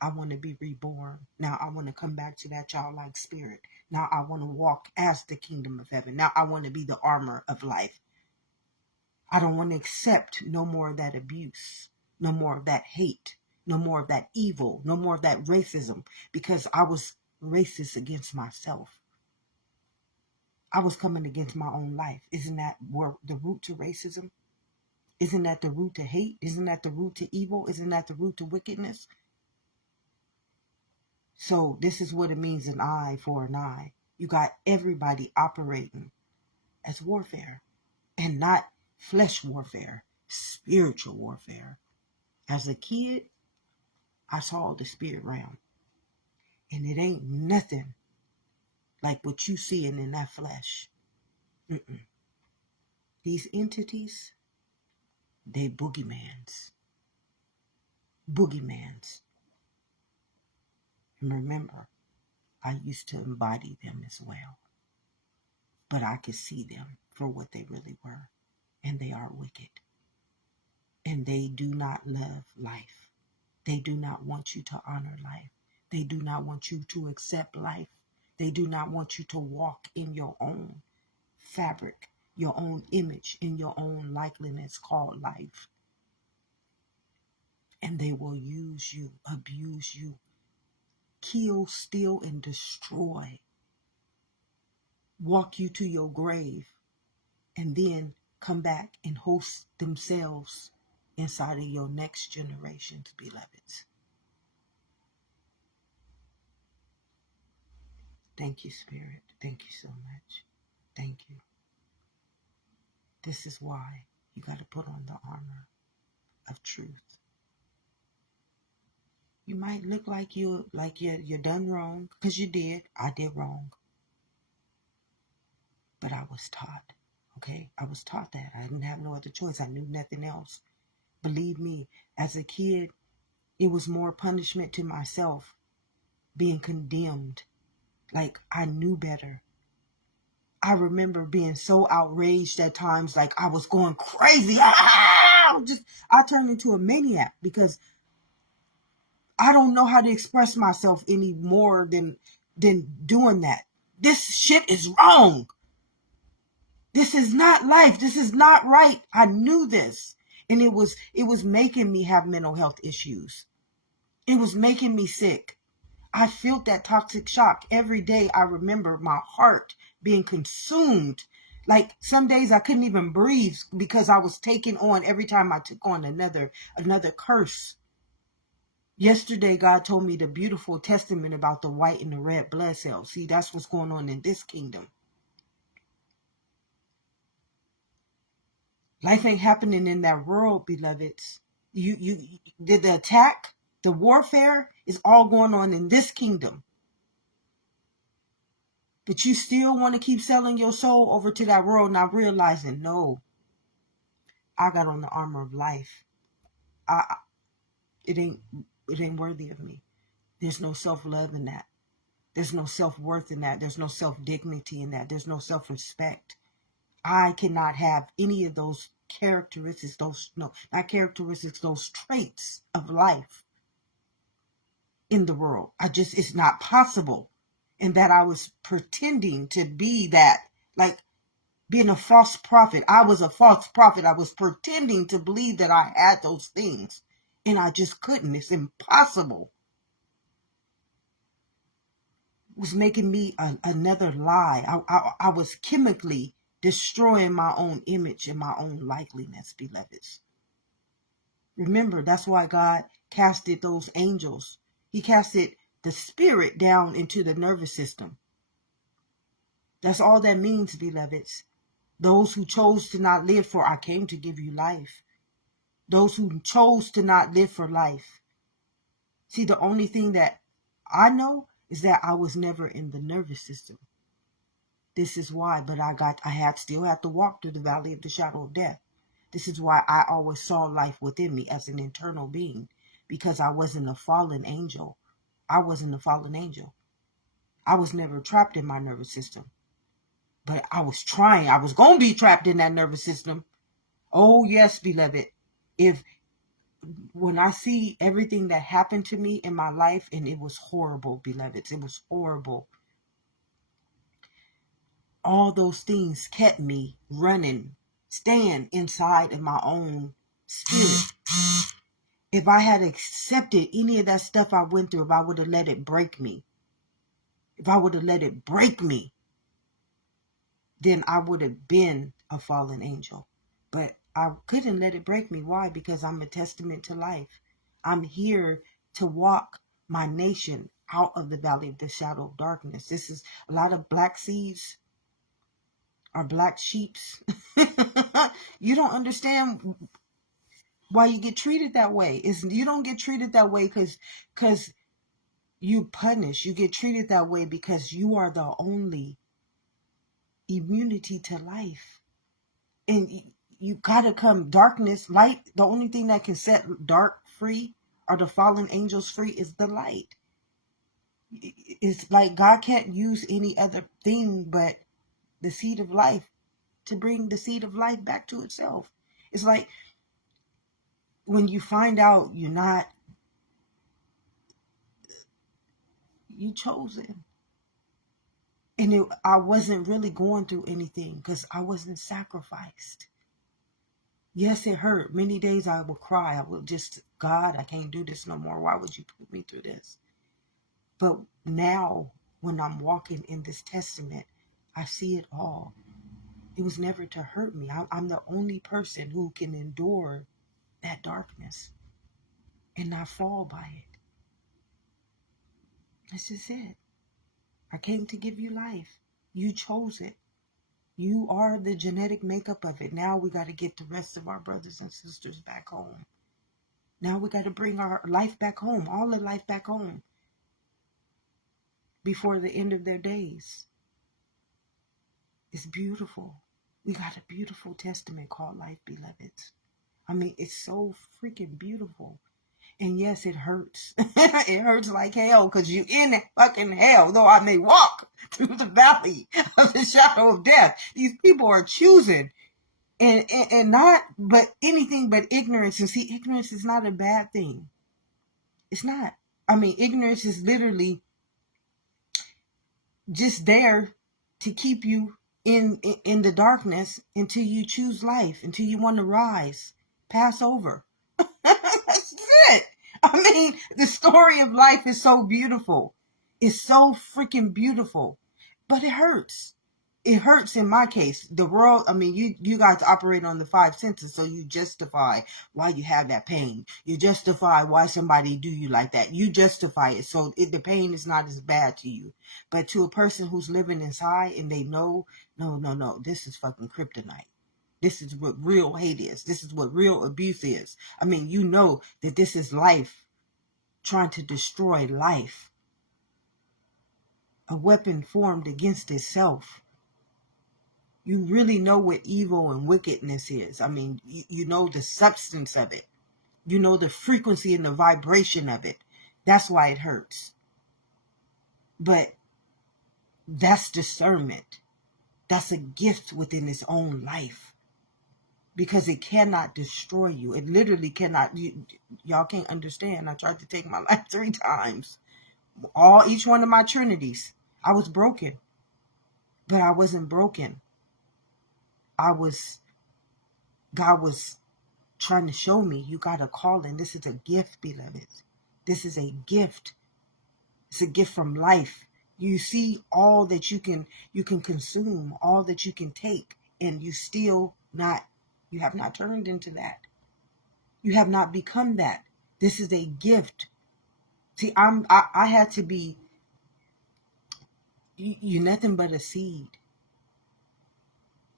I want to be reborn. Now I want to come back to that childlike spirit. Now I want to walk as the kingdom of heaven. Now I want to be the armor of life. I don't want to accept no more of that abuse, no more of that hate, no more of that evil, no more of that racism, because I was racist against myself. I was coming against my own life. Isn't that the root to racism? Isn't that the root to hate? Isn't that the root to evil? Isn't that the root to wickedness? So this is what it means, an eye for an eye. You got everybody operating as warfare and not flesh warfare, spiritual warfare. As a kid, I saw the spirit realm, and it ain't nothing like what you seeing in that flesh. Mm-mm. These entities, they boogeymans. Boogeymans. And remember, I used to embody them as well. But I could see them for what they really were. And they are wicked. And they do not love life. They do not want you to honor life. They do not want you to accept life. They do not want you to walk in your own fabric, your own image, in your own likeness called life. And they will use you, abuse you, kill, steal, and destroy, walk you to your grave, and then come back and host themselves inside of your next generation's beloveds. Thank you, Spirit. Thank you so much. Thank you. This is why you got to put on the armor of truth. You might look like you're done wrong, because you did. I did wrong. But I was taught. Okay? I was taught that. I didn't have no other choice. I knew nothing else. Believe me, as a kid, it was more punishment to myself, being condemned. Like I knew better. I remember being so outraged at times, like I was going crazy. I turned into a maniac because I don't know how to express myself any more than doing that. This shit is wrong. This is not life. This is not right. I knew this. And it was making me have mental health issues. It was making me sick. I felt that toxic shock every day. I remember my heart being consumed. Like some days I couldn't even breathe because I was taking on, every time I took on another curse. Yesterday, God told me the beautiful testament about the white and the red blood cells. See, that's what's going on in this kingdom. Life ain't happening in that world, beloveds. The attack, the warfare is all going on in this kingdom. But you still want to keep selling your soul over to that world, not realizing, no, I got on the armor of life. It ain't worthy of me. There's no self-love in that. There's no self-worth in that. There's no self-dignity in that. There's no self-respect. I cannot have any of those characteristics, those traits of life in the world. It's not possible. And that I was pretending to be that, like being a false prophet. I was a false prophet. I was pretending to believe that I had those things. And I just couldn't. It's impossible. It was making me another lie. I was chemically destroying my own image and my own likeliness, beloveds. Remember, that's why God casted those angels. He casted the spirit down into the nervous system. That's all that means, beloveds. Those who chose to not live, for I came to give you life. Those who chose to not live for life. See, the only thing that I know is that I was never in the nervous system. This is why, but still had to walk through the valley of the shadow of death. This is why I always saw life within me as an internal being, because I wasn't a fallen angel. I wasn't a fallen angel. I was never trapped in my nervous system. But I was trying. I was going to be trapped in that nervous system. Oh, yes, beloved. When I see everything that happened to me in my life, and it was horrible, beloveds. It was horrible. All those things kept me running, staying inside of my own spirit. If I had accepted any of that stuff I went through, if I would have let it break me, then I would have been a fallen angel. But I couldn't let it break me. Why? Because I'm a testament to life. I'm here to walk my nation out of the valley of the shadow of darkness. This is a lot of black seeds are black sheeps. You don't understand why you get treated that way. You don't get treated that way because you punish. You get treated that way because you are the only immunity to life. And you gotta come darkness, light. The only thing that can set dark free or the fallen angels free is the light. It's like God can't use any other thing but the seed of life to bring the seed of life back to itself. It's like when you find out you're not, you chosen. And I wasn't really going through anything because I wasn't sacrificed. Yes, it hurt. Many days I would cry. I would just, God, I can't do this no more. Why would you put me through this? But now, when I'm walking in this testament, I see it all. It was never to hurt me. I'm the only person who can endure that darkness and not fall by it. That's just it. I came to give you life. You chose it. You are the genetic makeup of it. Now we got to get the rest of our brothers and sisters back home. Now we got to bring our life back home, all the life back home before the end of their days. It's beautiful. We got a beautiful testament called life, beloveds. I mean, it's so freaking beautiful. And yes, it hurts. It hurts like hell because you in that fucking hell. Though I may walk through the valley of the shadow of death. These people are choosing and not but anything but ignorance. And see, ignorance is not a bad thing. It's not. I mean, ignorance is literally just there to keep you in the darkness until you choose life, until you want to rise, pass over. That's it. I mean, the story of life is so beautiful. It's so freaking beautiful. But it hurts. It hurts in my case. The world, I mean, you guys operate on the five senses, so you justify why you have that pain. You justify why somebody do you like that. You justify it, so the pain is not as bad to you. But to a person who's living inside and they know, no, this is fucking kryptonite. This is what real hate is. This is what real abuse is. I mean, you know that this is life trying to destroy life. A weapon formed against itself. You really know what evil and wickedness is. I mean, you know the substance of it. You know the frequency and the vibration of it. That's why it hurts. But that's discernment. That's a gift within its own life. Because it cannot destroy you. It literally cannot. Y'all can't understand. I tried to take my life 3 times. Each one of my trinities. I was broken. But I wasn't broken. God was trying to show me you got a calling. This is a gift, beloved. This is a gift. It's a gift from life. You see all that you can consume, all that you can take, and you have not turned into that. You have not become that. This is a gift. See, I had to be, you're nothing but a seed.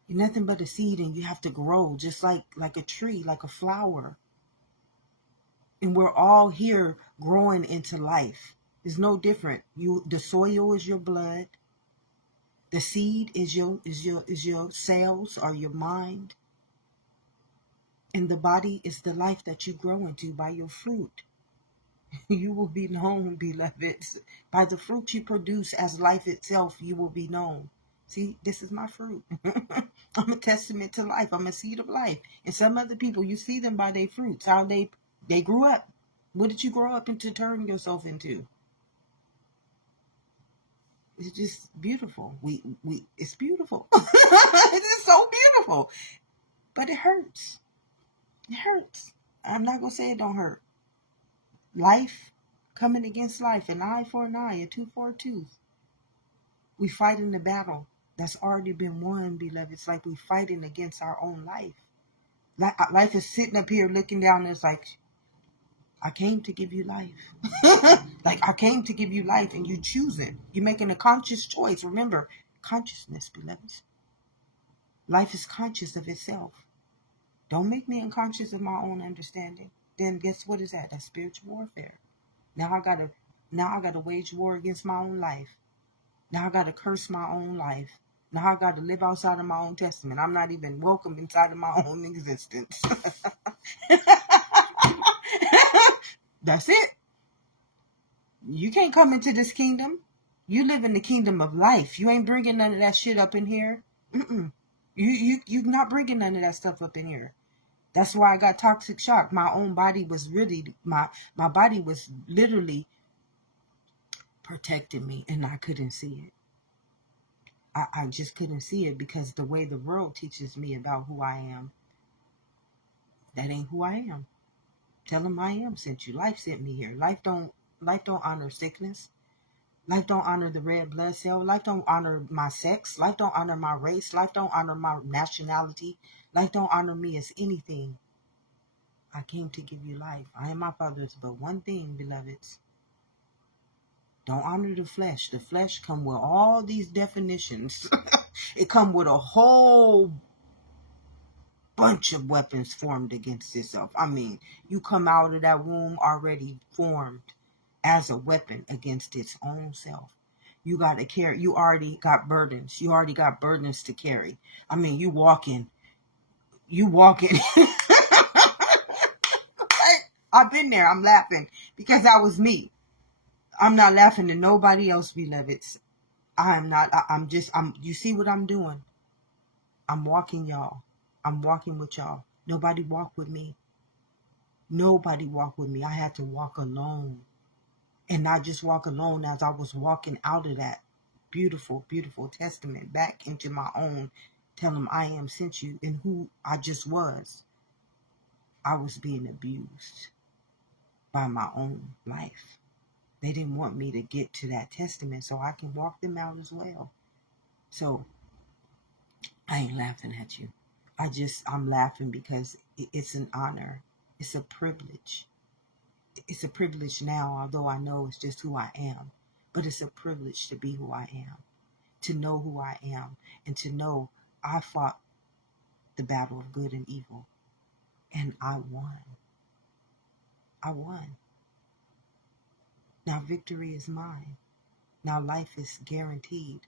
You're nothing but a seed, and you have to grow just like a tree, like a flower. And we're all here growing into life. It's no different. The soil is your blood. The seed is your cells or your mind. And the body is the life that you grow into by your fruit. You will be known, beloveds. By the fruit you produce as life itself, you will be known. See, this is my fruit. I'm a testament to life. I'm a seed of life. And some other people, you see them by their fruits, how they grew up. What did you grow up into turn yourself into? It's just beautiful. It's beautiful. It's just so beautiful. But it hurts. It hurts. I'm not going to say it don't hurt. Life, coming against life, an eye for an eye, a tooth for a tooth. We fight in the battle that's already been won, beloved. It's like we fighting against our own life. Life is sitting up here looking down and it's like, I came to give you life. Like, I came to give you life and you choose it. You're making a conscious choice. Remember, consciousness, beloved. Life is conscious of itself. Don't make me unconscious of my own understanding. Then guess what is that? That's spiritual warfare. Now I gotta wage war against my own life. Now I gotta curse my own life. Now I got to live outside of my own testament. I'm not even welcome inside of my own existence. That's it. You can't come into this kingdom. You live in the kingdom of life. You ain't bringing none of that shit up in here. Mm-mm. You not bringing none of that stuff up in here. That's why I got toxic shock. My own body was really my body was literally protecting me, and I couldn't see it. I just couldn't see it because the way the world teaches me about who I am, that ain't who I am. Tell them I am sent you. Life sent me here. Life don't honor sickness. Life don't honor the red blood cell. Life don't honor my sex. Life don't honor my race. Life don't honor my nationality. Life don't honor me as anything. I came to give you life. I am my Father's but one thing, beloveds. Don't honor the flesh. The flesh come with all these definitions. It come with a whole bunch of weapons formed against itself. I mean, you come out of that womb already formed as a weapon against its own self. You got to carry, you already got burdens. You already got burdens to carry. I mean, you walking. I've been there. I'm laughing because that was me. I'm not laughing at nobody else, beloveds. I'm not, you see what I'm doing? I'm walking y'all. I'm walking with y'all. Nobody walk with me. Nobody walk with me. I had to walk alone. And not just walk alone as I was walking out of that beautiful, beautiful testament back into my own. Tell them I am sent you and who I just was. I was being abused by my own life. They didn't want me to get to that testament so I can walk them out as well. So I ain't laughing at you. I'm laughing because it's an honor. It's a privilege. It's a privilege now, although I know it's just who I am. But it's a privilege to be who I am, to know who I am, and to know I fought the battle of good and evil, and I won. I won. Now victory is mine. Now life is guaranteed.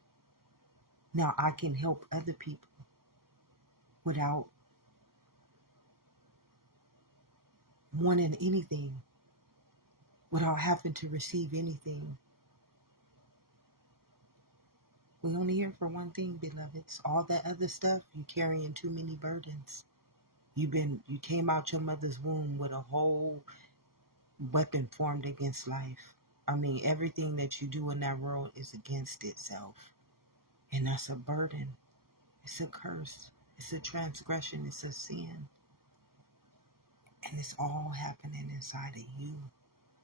Now I can help other people without wanting anything, without having to receive anything. We only here for one thing, beloveds. All that other stuff, you carrying too many burdens. You came out your mother's womb with a whole weapon formed against life. I mean, everything that you do in that world is against itself. And that's a burden. It's a curse. It's a transgression. It's a sin. And it's all happening inside of you.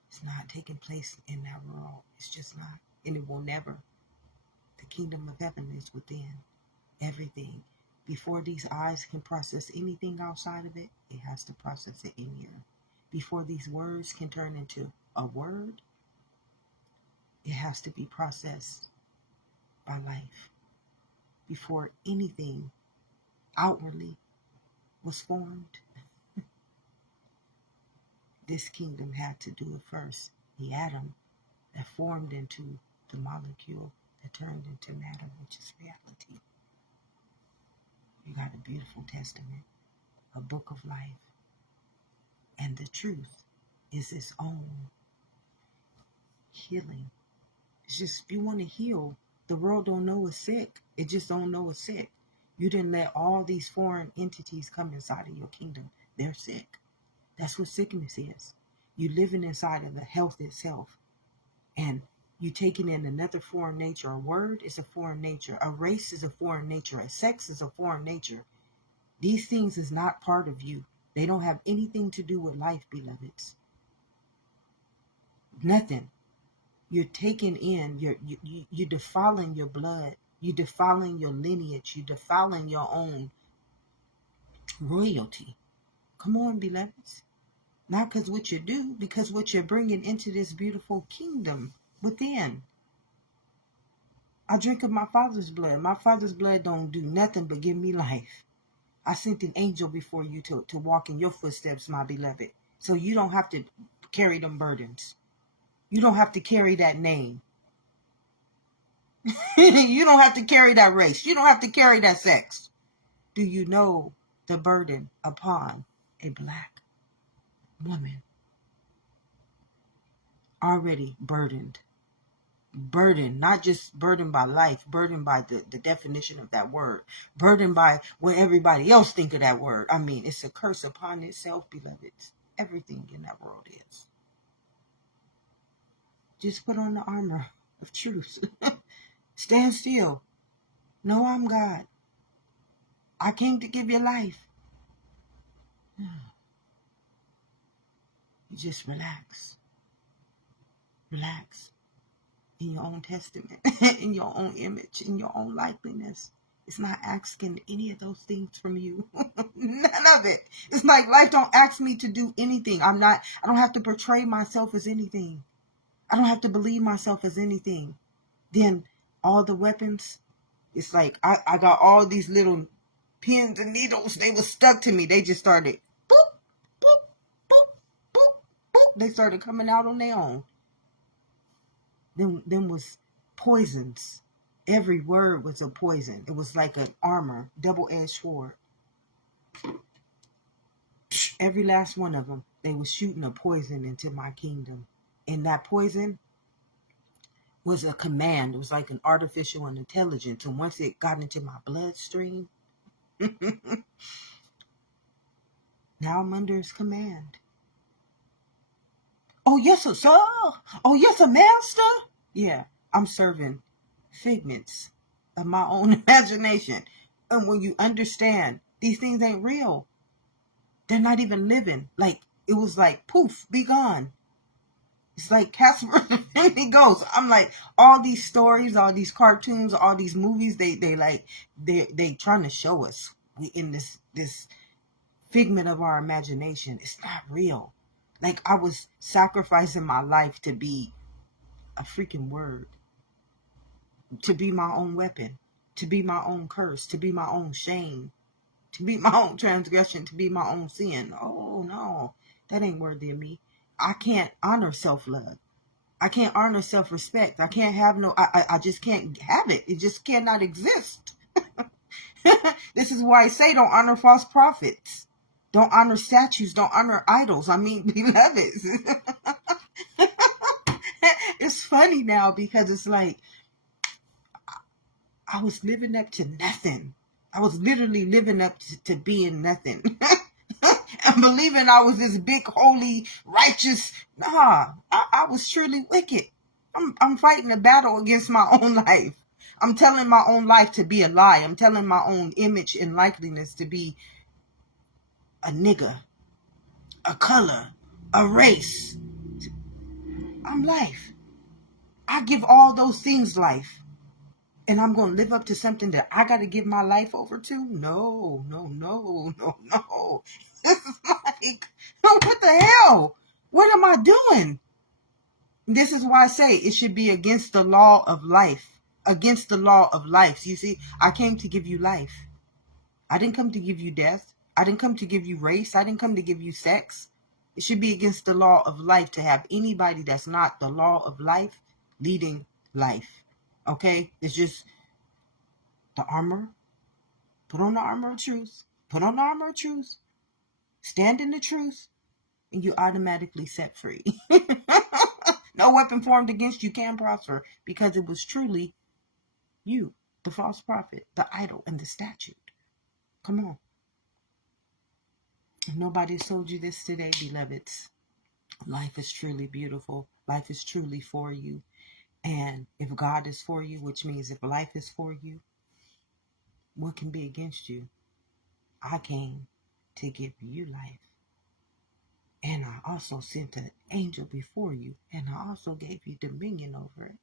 It's not taking place in that world. It's just not. And it will never. The kingdom of heaven is within. Everything. Before these eyes can process anything outside of it, it has to process it in here. Before these words can turn into a word, it has to be processed by life. Before anything outwardly was formed, this kingdom had to do it first. The atom that formed into the molecule that turned into matter, which is reality. You got a beautiful testament, a book of life. And the truth is its own healing. It's just, if you want to heal, the world don't know it's sick. It just don't know it's sick. You didn't let all these foreign entities come inside of your kingdom. They're sick. That's what sickness is. You living inside of the health itself. And you taking in another foreign nature. A word is a foreign nature. A race is a foreign nature. A sex is a foreign nature. These things is not part of you. They don't have anything to do with life, beloveds. Nothing. You're taking in, you're defiling your blood. You're defiling your lineage. You're defiling your own royalty. Come on, beloveds. Not because what you do, because what you're bringing into this beautiful kingdom within. I drink of my Father's blood. My Father's blood don't do nothing but give me life. I sent an angel before you to walk in your footsteps, my beloved. So you don't have to carry them burdens. You don't have to carry that name. You don't have to carry that race. You don't have to carry that sex. Do you know the burden upon a black woman? Already burdened. Burdened, not just burdened by life, burdened by the definition of that word, burdened by what everybody else think of that word. I mean, it's a curse upon itself, beloveds. Everything in that world is. Just put on the armor of truth. Stand still. Know I'm God. I came to give you life. You just relax. Relax. In your own testament, in your own image, in your own likeness. It's not asking any of those things from you. None of it. It's like life don't ask me to do anything. I don't have to portray myself as anything. I don't have to believe myself as anything. Then all the weapons, it's like I got all these little pins and needles. They were stuck to me. They just started boop, boop, boop, boop, boop. They started coming out on their own. Them was poisons. Every word was a poison. It was like an armor, double-edged sword. Every last one of them, they were shooting a poison into my kingdom. And that poison was a command. It was like an artificial intelligence. And once it got into my bloodstream, now I'm under its command. Oh, yes, sir. Oh, yes, a master. Yeah, I'm serving figments of my own imagination. And when you understand these things ain't real, they're not even living. Like, it was like, poof, be gone. It's like Casper and he goes. I'm like, all these stories, all these cartoons, all these movies, they trying to show us we in this figment of our imagination. It's not real. Like, I was sacrificing my life to be a freaking word, to be my own weapon, to be my own curse, to be my own shame, to be my own transgression, to be my own sin. Oh, no, that ain't worthy of me. I can't honor self-love. I can't honor self-respect. I can't have I just can't have it. It just cannot exist. This is why I say don't honor false prophets. Don't honor statues. Don't honor idols. I mean, beloveds. It's funny now because it's like I was living up to nothing. I was literally living up to being nothing. And believing I was this big, holy, righteous. Nah, I was truly wicked. I'm fighting a battle against my own life. I'm telling my own life to be a lie. I'm telling my own image and likeliness to be a nigger, a color, a race. I'm life. I give all those things life. And I'm going to live up to something that I got to give my life over to? No, no, no, no, no. This is like, what the hell? What am I doing? This is why I say it should be against the law of life. Against the law of life. You see, I came to give you life. I didn't come to give you death. I didn't come to give you race. I didn't come to give you sex. It should be against the law of life to have anybody that's not the law of life leading life. Okay? It's just the armor. Put on the armor of truth. Put on the armor of truth. Stand in the truth. And you automatically set free. No weapon formed against you can prosper because it was truly you, the false prophet, the idol, and the statute. Come on. If nobody's told you this today, beloveds, life is truly beautiful. Life is truly for you. And if God is for you, which means if life is for you, what can be against you? I came to give you life. And I also sent an angel before you. And I also gave you dominion over it.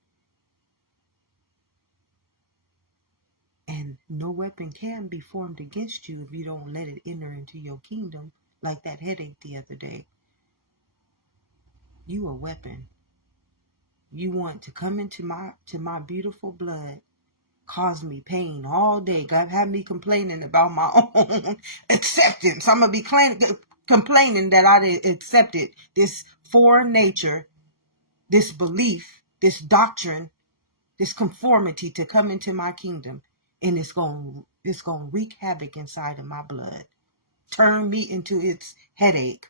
And no weapon can be formed against you if you don't let it enter into your kingdom, like that headache the other day. You a weapon. You want to come into my beautiful blood, cause me pain all day. God had me complaining about my own acceptance. I'm gonna be complaining that I accepted this foreign nature, this belief, this doctrine this conformity to come into my kingdom, and it's going to wreak havoc inside of my blood, turn me into its headache,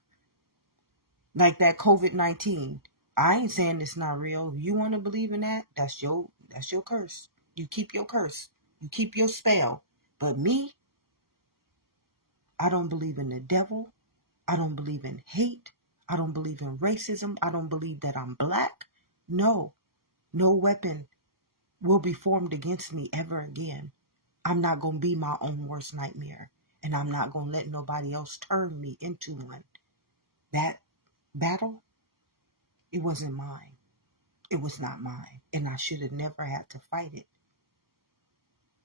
like that COVID-19. I ain't saying it's not real. If you want to believe in that, that's your curse. You keep your curse. You keep your spell. But me, I don't believe in the devil. I don't believe in hate. I don't believe in racism. I don't believe that I'm black. No weapon will be formed against me ever again. I'm not going to be my own worst nightmare. And I'm not going to let nobody else turn me into one. That battle, it wasn't mine. It was not mine. And I should have never had to fight it.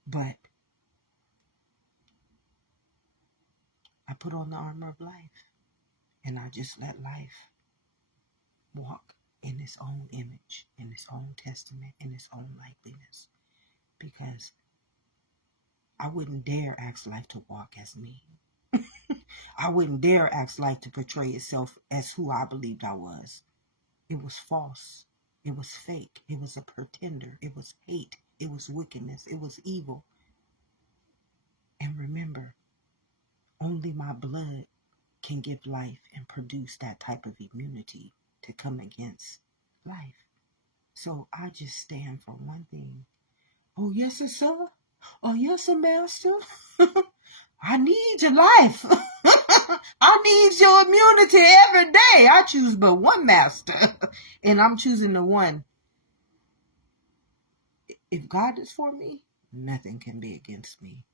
But I put on the armor of life. And I just let life walk in its own image, in its own testament, in its own likeness. Because I wouldn't dare ask life to walk as me. I wouldn't dare ask life to portray itself as who I believed I was. It was false. It was fake. It was a pretender. It was hate. It was wickedness. It was evil. And remember, only my blood can give life and produce that type of immunity to come against life. So I just stand for one thing. Oh, yes, sir. Oh, yes, sir, master. I need your life. I need your immunity every day. I choose but one master. And I'm choosing the one. If God is for me, nothing can be against me.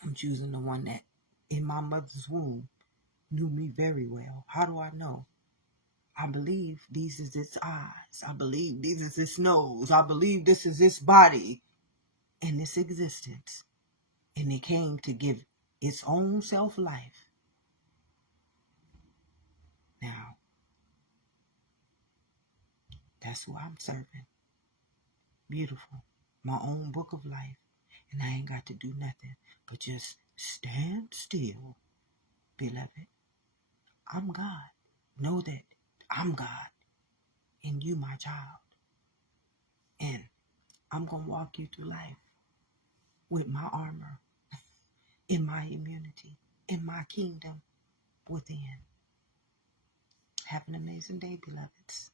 I'm choosing the one that in my mother's womb knew me very well. How do I know? I believe these is its eyes. I believe these is its nose. I believe this is its body and its existence. And it came to give its own self life. Now, that's who I'm serving. Beautiful. My own book of life. And I ain't got to do nothing but just stand still, beloved. I'm God. Know that I'm God and you my child. And I'm going to walk you through life with my armor, in my immunity, in my kingdom within. Have an amazing day, beloveds.